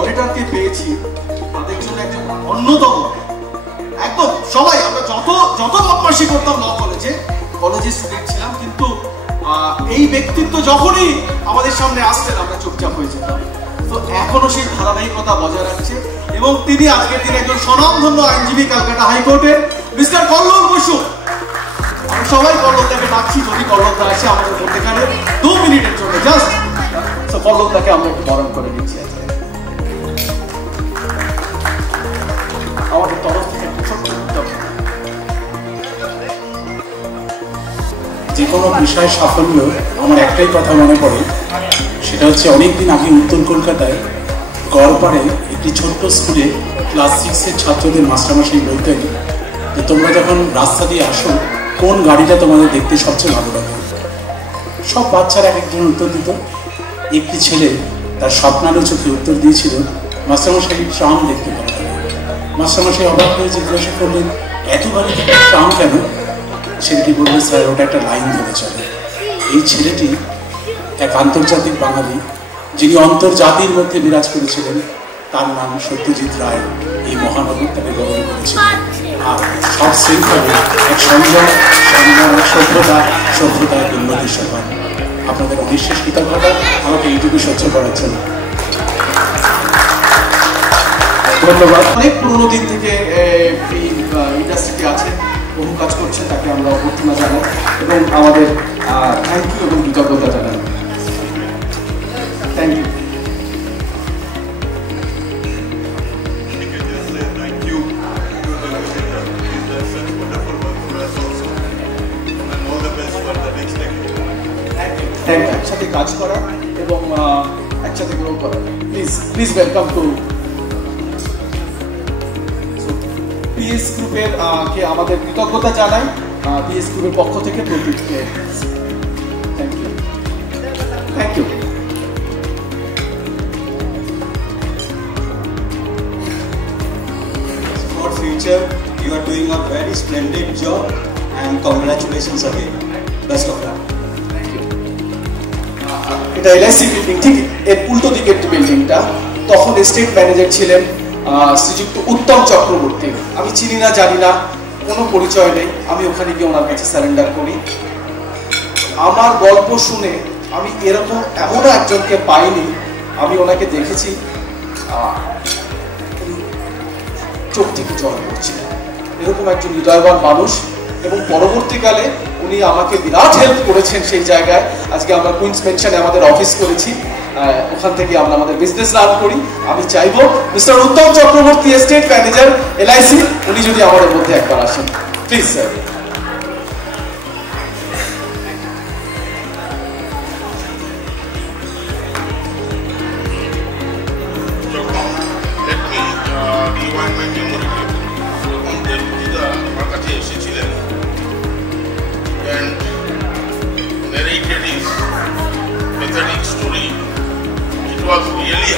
অডিটরকে পেয়েছি তাদের জন্য একজন অন্যতম, একদম সবাই আমরা যত বদমাশি করতাম ল কলেজে স্টুডেন্ট ছিলাম, কিন্তু এই ব্যক্তিত্ব যখনই আমাদের সামনে আসতেন আমরা চুপচাপ হয়ে যেতাম। তো এখনো সেই ধারাবাহিকতা বজায় রাখছে, এবং তিনি আজকের দিনে একজন স্বনামধন্য আইনজীবী ক্যালকাটা হাইকোর্টের মিস্টার কল্লোল বসু। আমি সবাই কল্লোলদাকে ডাকছি, যদি কল্লোলদা আসে আমাদের মধ্যেখানে 2 মিনিটের জন্য জাস্ট। তো কল্লোলদাকে আমরা একটু বরণ করে দিচ্ছি আজকে আমাদের তরফ থেকে। যে কোনো বিষয় সাফল্য আমার একটাই কথা মনে পড়ে, সেটা হচ্ছে অনেকদিন আগে উত্তর কলকাতায় গড়পাড়ে একটি ছোট্ট স্কুলে ক্লাস 6-এর ছাত্রদের মাস্টারমশাই বলতেন যে তোমরা যখন রাস্তা দিয়ে আসো কোন গাড়িটা তোমাদের দেখতে সবচেয়ে ভালো লাগে। সব বাচ্চারা এক একজন উত্তর দিত। একটি ছেলে তার স্বপ্নালো চোখে উত্তর দিয়েছিল মাস্টারমশাই ট্রাম দেখতে ভালো লাগে। মাস্টারমশাই অবাক হয়ে জিজ্ঞাসা করলেন এত গাড়ি ট্রাম কেন? ছেলেটি বললেন স্যার ওটা একটা লাইন ধরে চলে। এই ছেলেটি এক আন্তর্জাতিক বাঙালি, যিনি অন্তর্জাতির মধ্যে বিরাজ করেছিলেন। তার নাম সত্যজিৎ রায়। এই মহানগর তাকে গ্রহণ করেছিলেন, আর সব শ্রেণীভাবে এক সংযম, সভ্যতা এক উন্নতির সভা। আপনাদের অনিশ্বাস কৃতজ্ঞতা আমাকে এইটুকু সহ্য করার জন্য। ধন্যবাদ। অনেক পুরোনো দিন থেকে এই ইন্ডাস্ট্রিতে আছেন, বহু কাজ করছেন, তাকে আমরা অভ্যর্থনা জানাই এবং আমাদের থ্যাংক ইউ এবং কৃতজ্ঞতা জানাই। Thank you. Thank you. একসাথে কাজ করা এবং একসাথে গ্রো করা। প্লিজ ওয়েলকাম টু পিএস গ্রুপের কে আমাদের কৃতজ্ঞতা জানাই, পিএস গ্রুপের পক্ষ থেকে প্রতীককে thank you. For future, you are doing a very splendid job and congratulations again. Best of luck. এটা এলআইসি বিল্ডিং, ঠিক এর উল্টো দিকের বিল্ডিংটা। তখন স্টেট ম্যানেজার ছিলেন শ্রীযুক্ত উত্তম চক্রবর্তী। আমি চিনি না, জানি না, কোনো পরিচয় নেই। আমি ওখানে গিয়ে ওনার কাছে সারেন্ডার করি। আমার গল্প শুনে আমি এমনও একজনকে পাইনি। আমি ওনাকে দেখেছি, চোখ থেকে জল পড়ছিলেন। এরকম একজন হৃদয়বান মানুষ এবং পরবর্তীকালে উনি আমাকে বিরাট হেল্প করেছেন সেই জায়গায়। আজকে আমরা কুইন্স মেনশনে আমাদের অফিস করেছি, ওখান থেকে আমরা আমাদের বিজনেস রান করি। আমি চাইবো মিস্টার উত্তম চক্রবর্তী, স্টেট ম্যানেজার এলআইসি, উনি যদি আমাদের মধ্যে একবার আসেন please sir.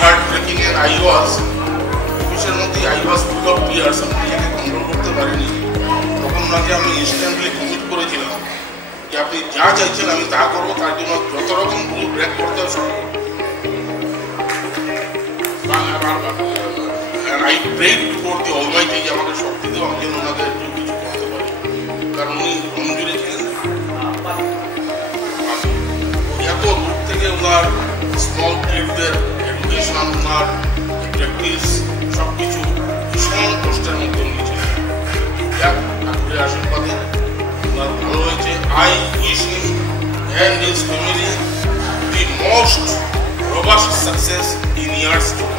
heartbreaking and I was full of tears. আমি নিজেকে কন্ট্রোল করতে পারিনি। তখন ওনাকে আমি ইনস্ট্যান্টলি কমিট করেছিলাম যে আপনি যা চাইছেন আমি তা করবো, তার জন্য যত রকম রুল ব্রেক করতে হবে সব। I prayed before the Almighty যে আমাকে শক্তি দেবো, আমি যেন ওনাকে একটু কিছু করতে পারি, কারণ উনি কমজোরি ছিলেন। এত দূর থেকে ওনার স্মল কিডদের এডুকেশন, ওনার প্র্যাকটিস সব কিছু ভীষণ কষ্টের মধ্যে নিয়েছিলেন। ঠাকুরের আশীর্বাদে ওনার ভালো হয়েছে। I wish him and his family the most robust success in years to come.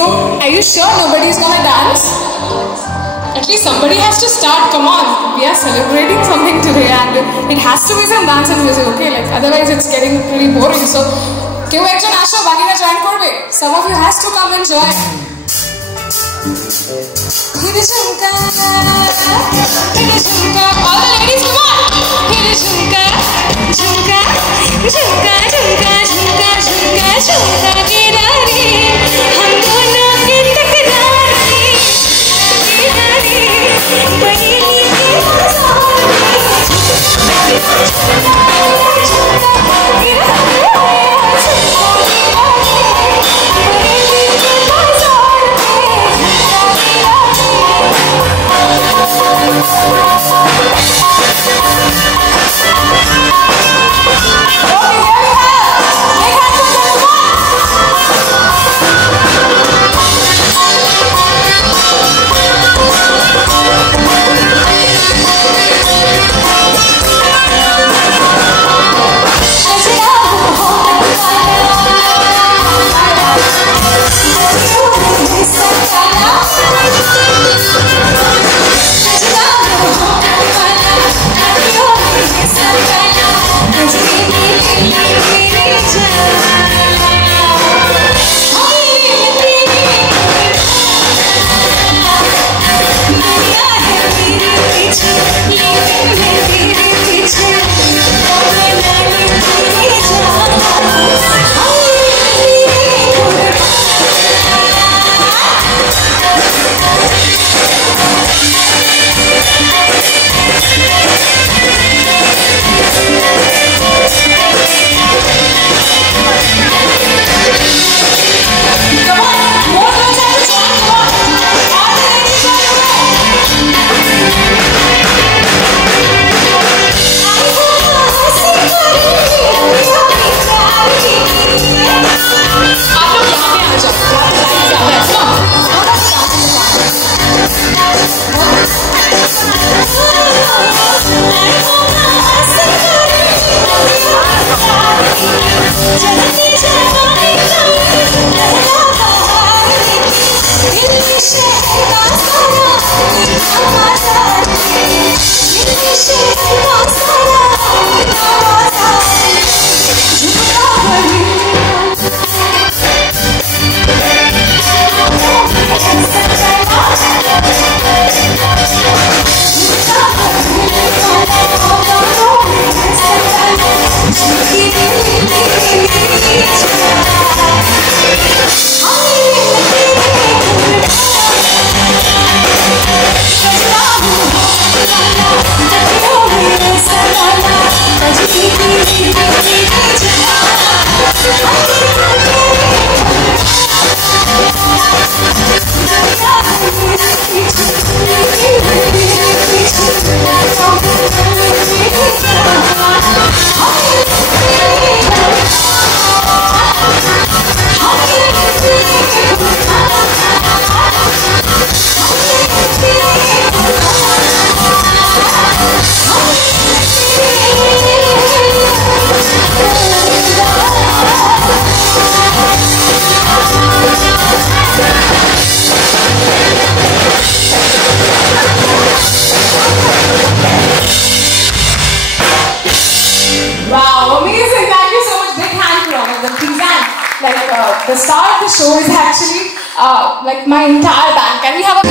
So, are you sure nobody's gonna dance? At least somebody has to start. Come on, we are celebrating something today, and it has to be some dance and music, okay? Like otherwise, it's getting pretty boring. So, কেউ একজন আসো, বাকিরা জয়েন করবে. Some of you has to come and join. Hiri Jhumka, all the ladies, come on! Hiri Jhumka, Jhumka, Jhumka, Jhumka, Jhumka, Jhumka, Jhumka, Kirari, hum dono ki takrari, kirari, bahini ki the star of the show is actually like my entire band. Can we have a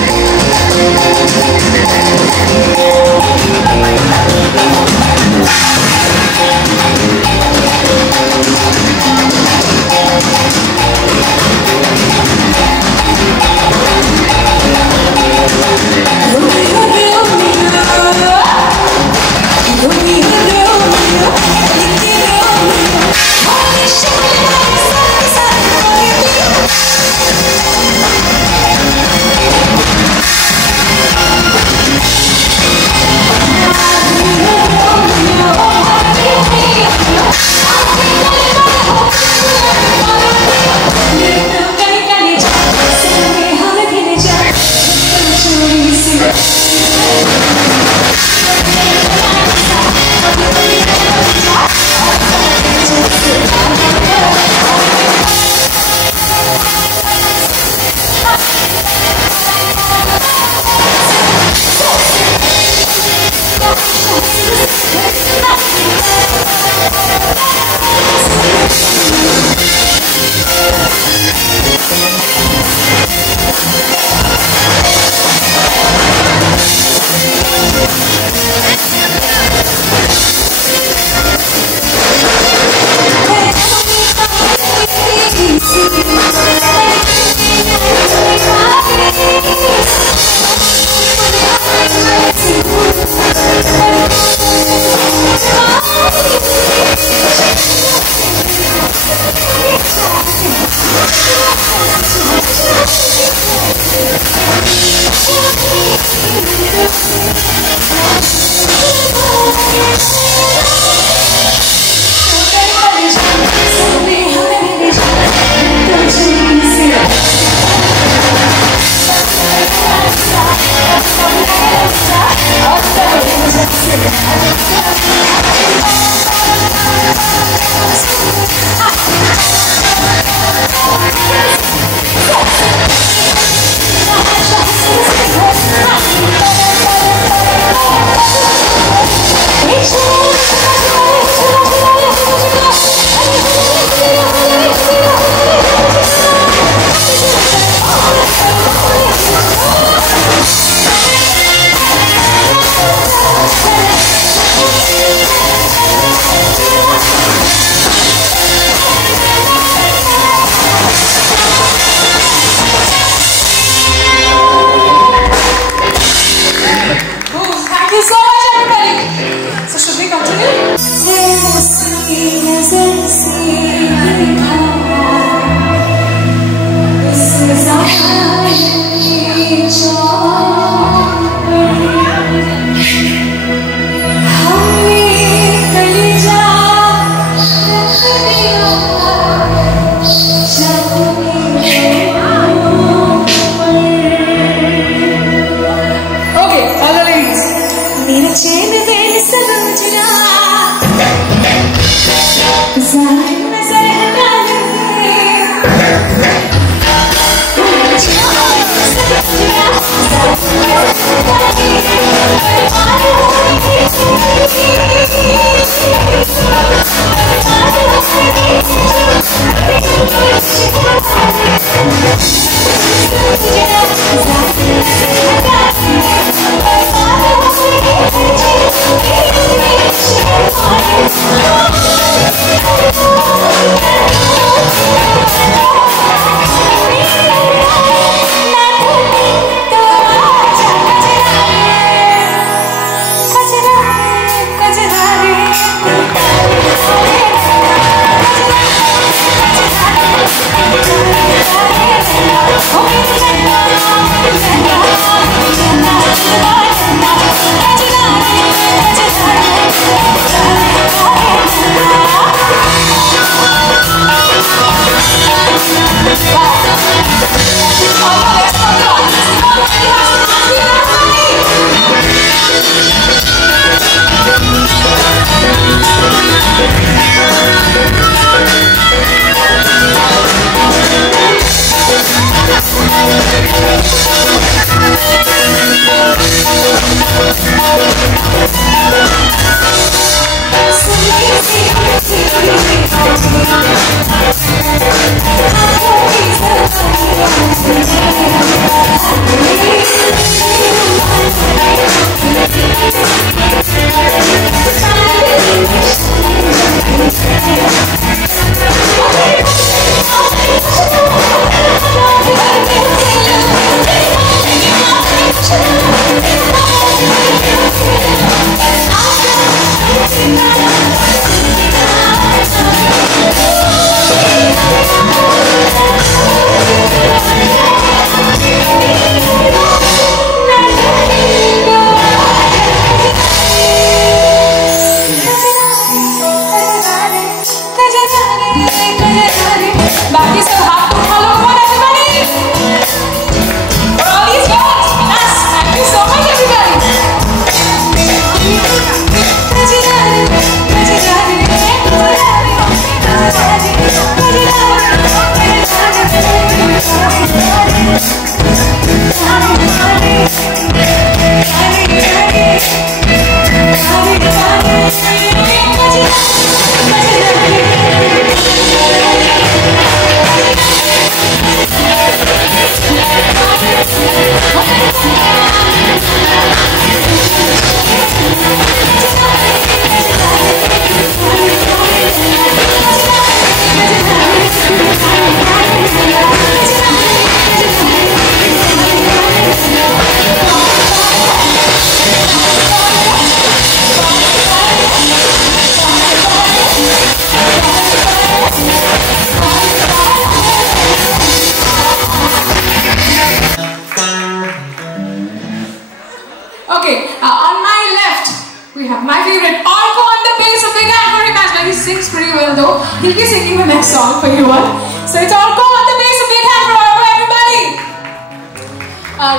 He'll be singing the next song for you all. So it's all go on the bass, a big hand for everybody.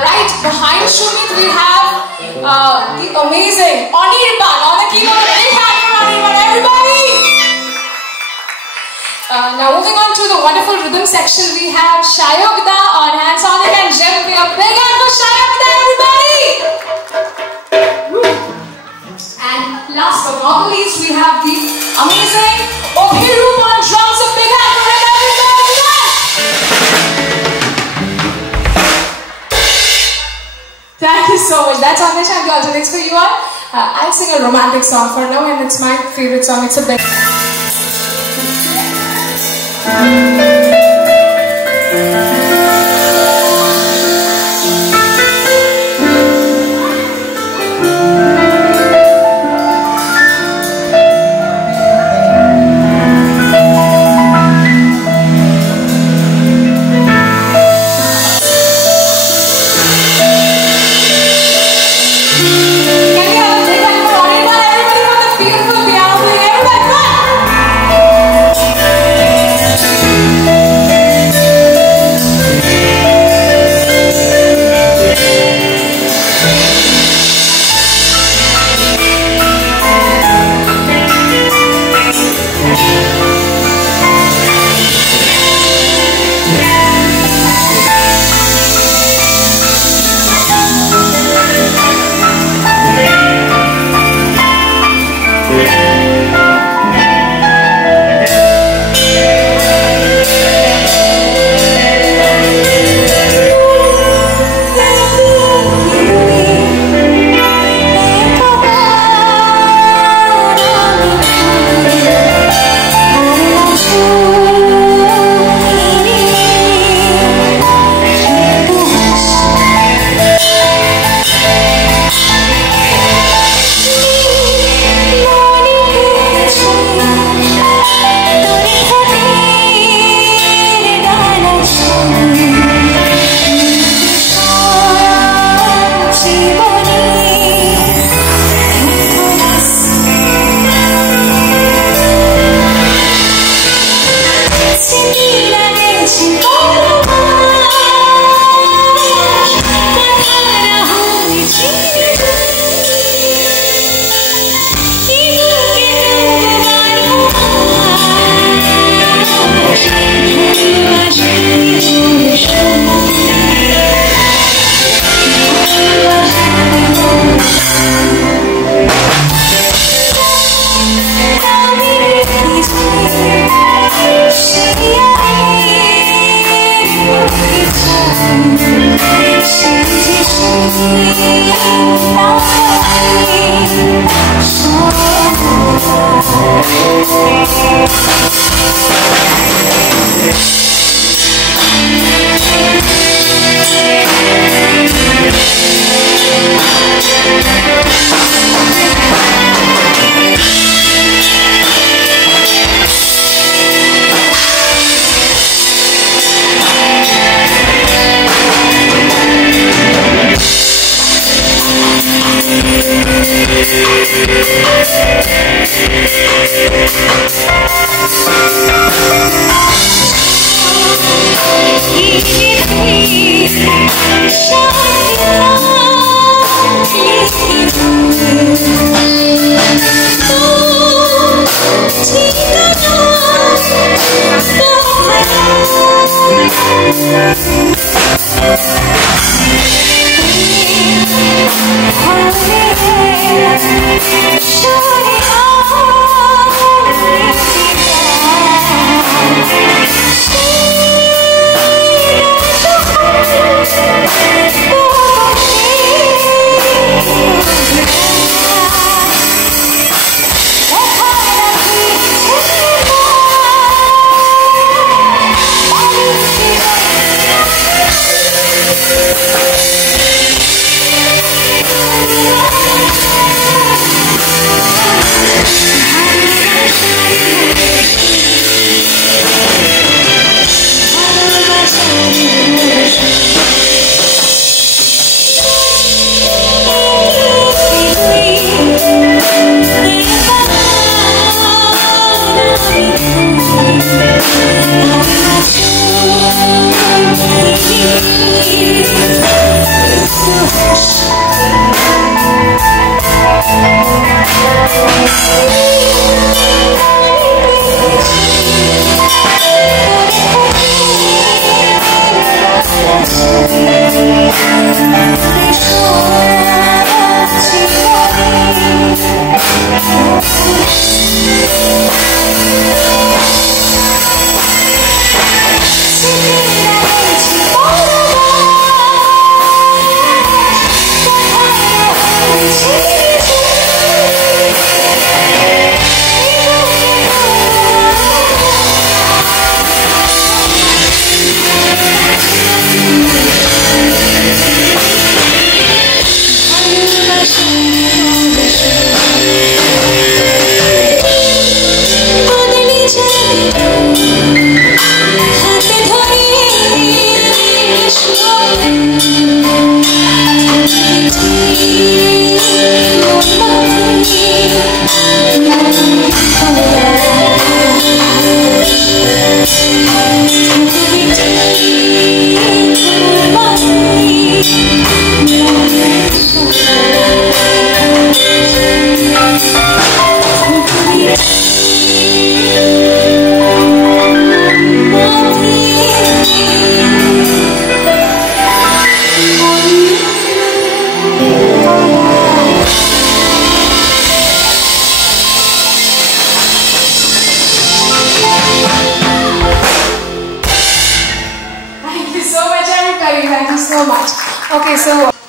Right behind Shumit we have the amazing Anirban on the keyboard. A big hand for Anirban, everybody. Now moving on to the wonderful rhythm section, we have Shayogda on Hansonic and Jempe. A big hand for Shayogda, everybody. And last but not least, we have the amazing Ohiru on drums. A big hand for everybody. Thank you so much. That's Amish and the alternates for you all. I'll sing a romantic song for now, and it's my favorite song. It's a bit. Beautiful piano playing, everybody, come on!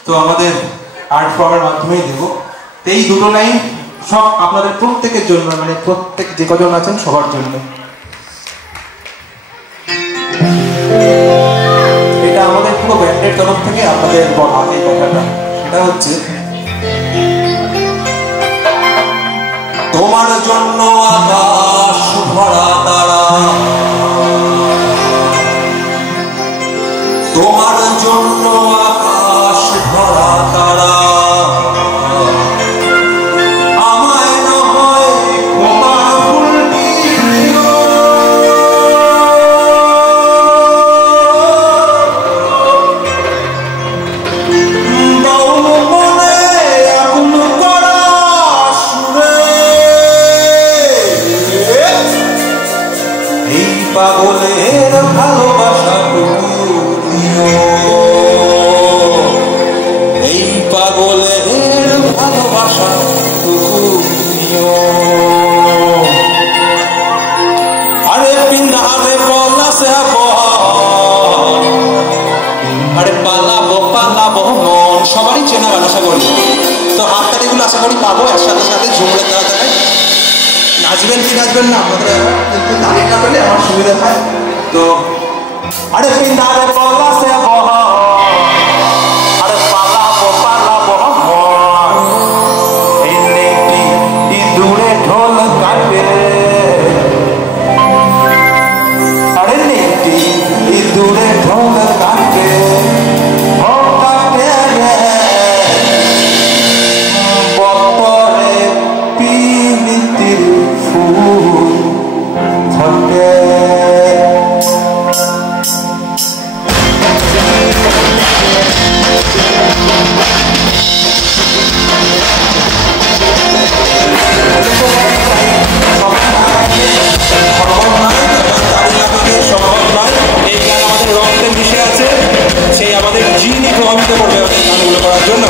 তো আমাদের আর্ট ফর্মের মাধ্যমেই দেব। এই দুটো লাইন সব আপনাদের প্রত্যেকের জন্য, মানে প্রত্যেক যে কজন আছেন সবার জন্য। এটা আমাদের পুরো ব্যান্ডের তরফ থেকে আপনাদের আগে কথাটা, সেটা হচ্ছে তোমার জন্য আকাশ ভরা তারা, তোমার জন্য আকাশ ভরা তারা, আমায় নয় ক্ষমা ভুলবি বাউল মনে আগুন করা সুরে নাচবেন কি নাচবেন না আপনাদের একটু তারিখ না পেলে আমার সুবিধা হয় তো আরে পিন্দারে বলা সে বহ আরে পালাবো এই নেটি দূরে ঢোল কাটে আরে নেটি দূরে ঢোল কাটে বপরে পিনিতির ফুল থাকে সেই আমাদের জিনই প্রভাবিত করবে গানগুলো করার জন্য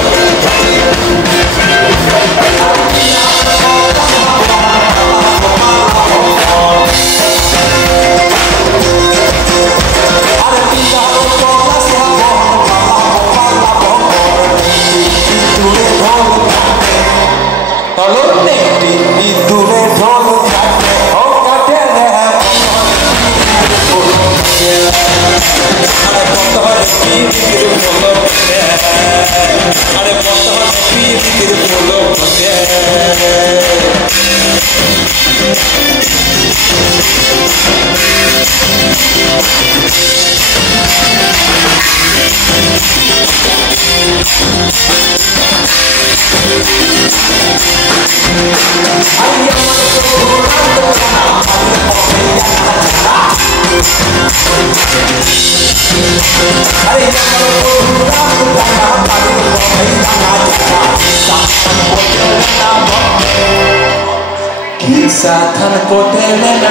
Satan kotele na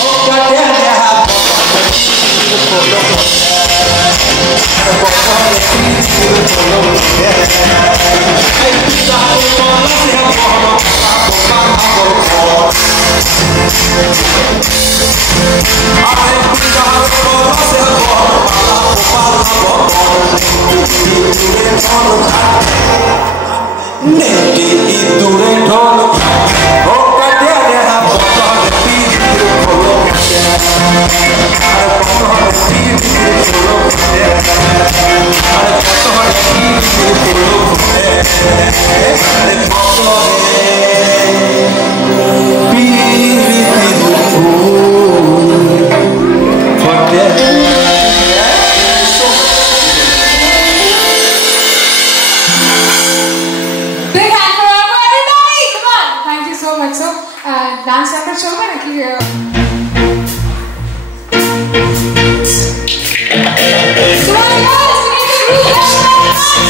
o katele ha Neti idure ढोल o katele ha Big hand for everybody! Come on! Thank you so much. So, dance number চলবে নাকি? Come on guys, we need to groove.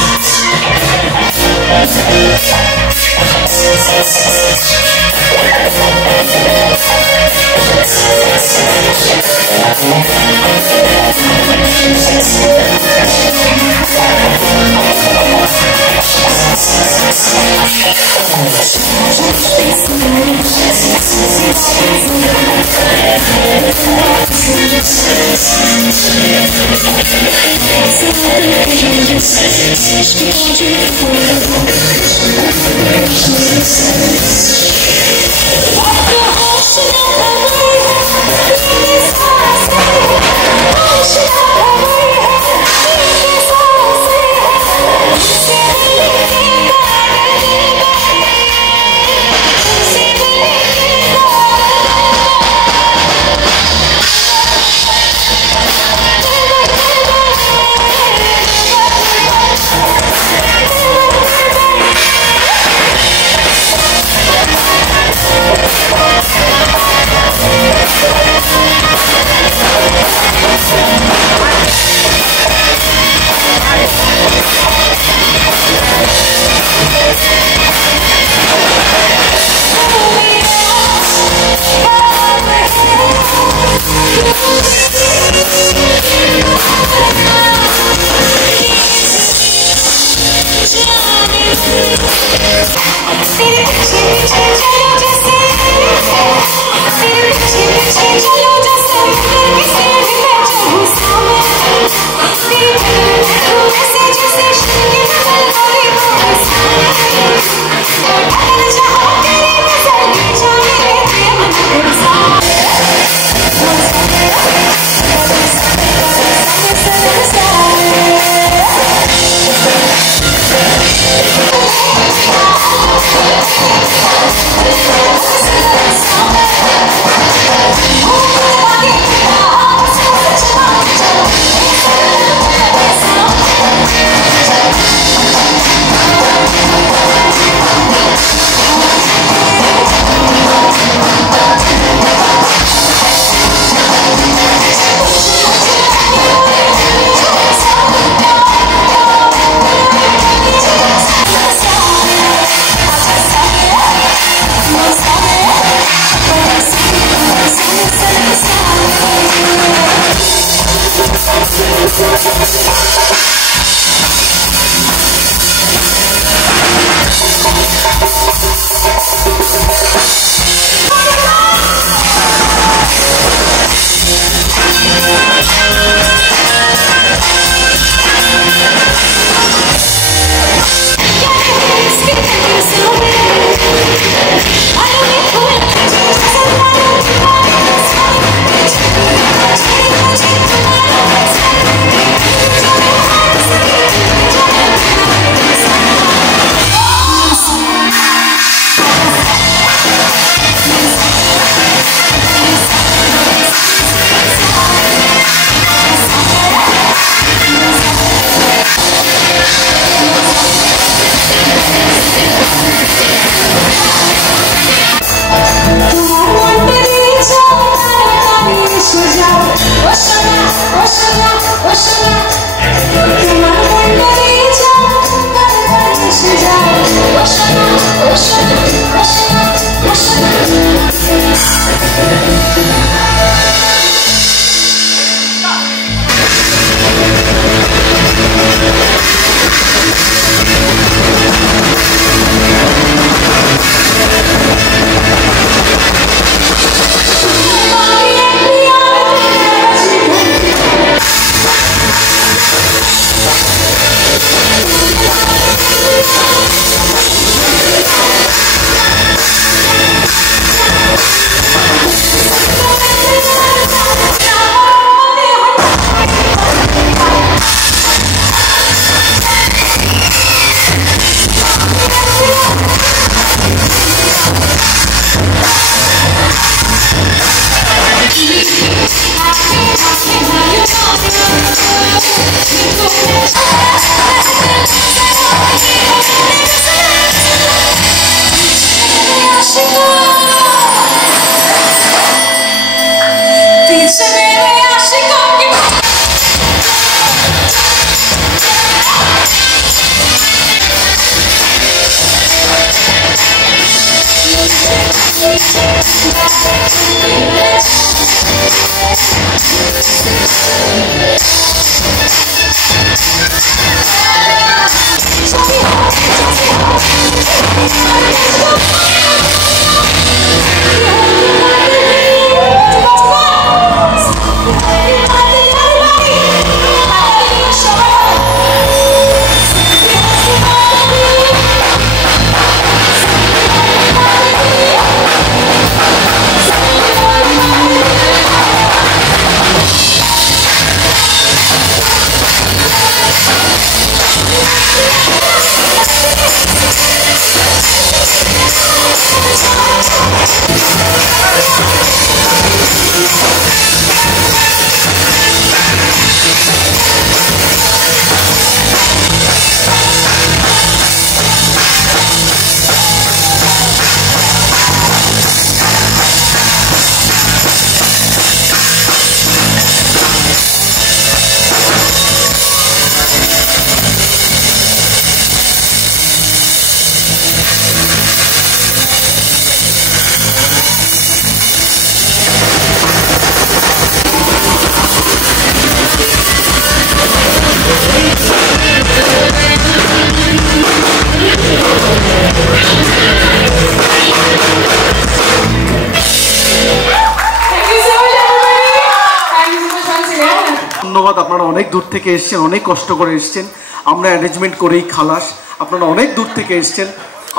ধন্যবাদ। আপনারা অনেক দূর থেকে এসেছেন, অনেক কষ্ট করে এসেছেন, আমরা অ্যারেঞ্জমেন্ট করেই খালাস। আপনারা অনেক দূর থেকে এসেছেন,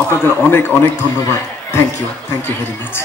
আপনাদের অনেক অনেক ধন্যবাদ। Thank you very much.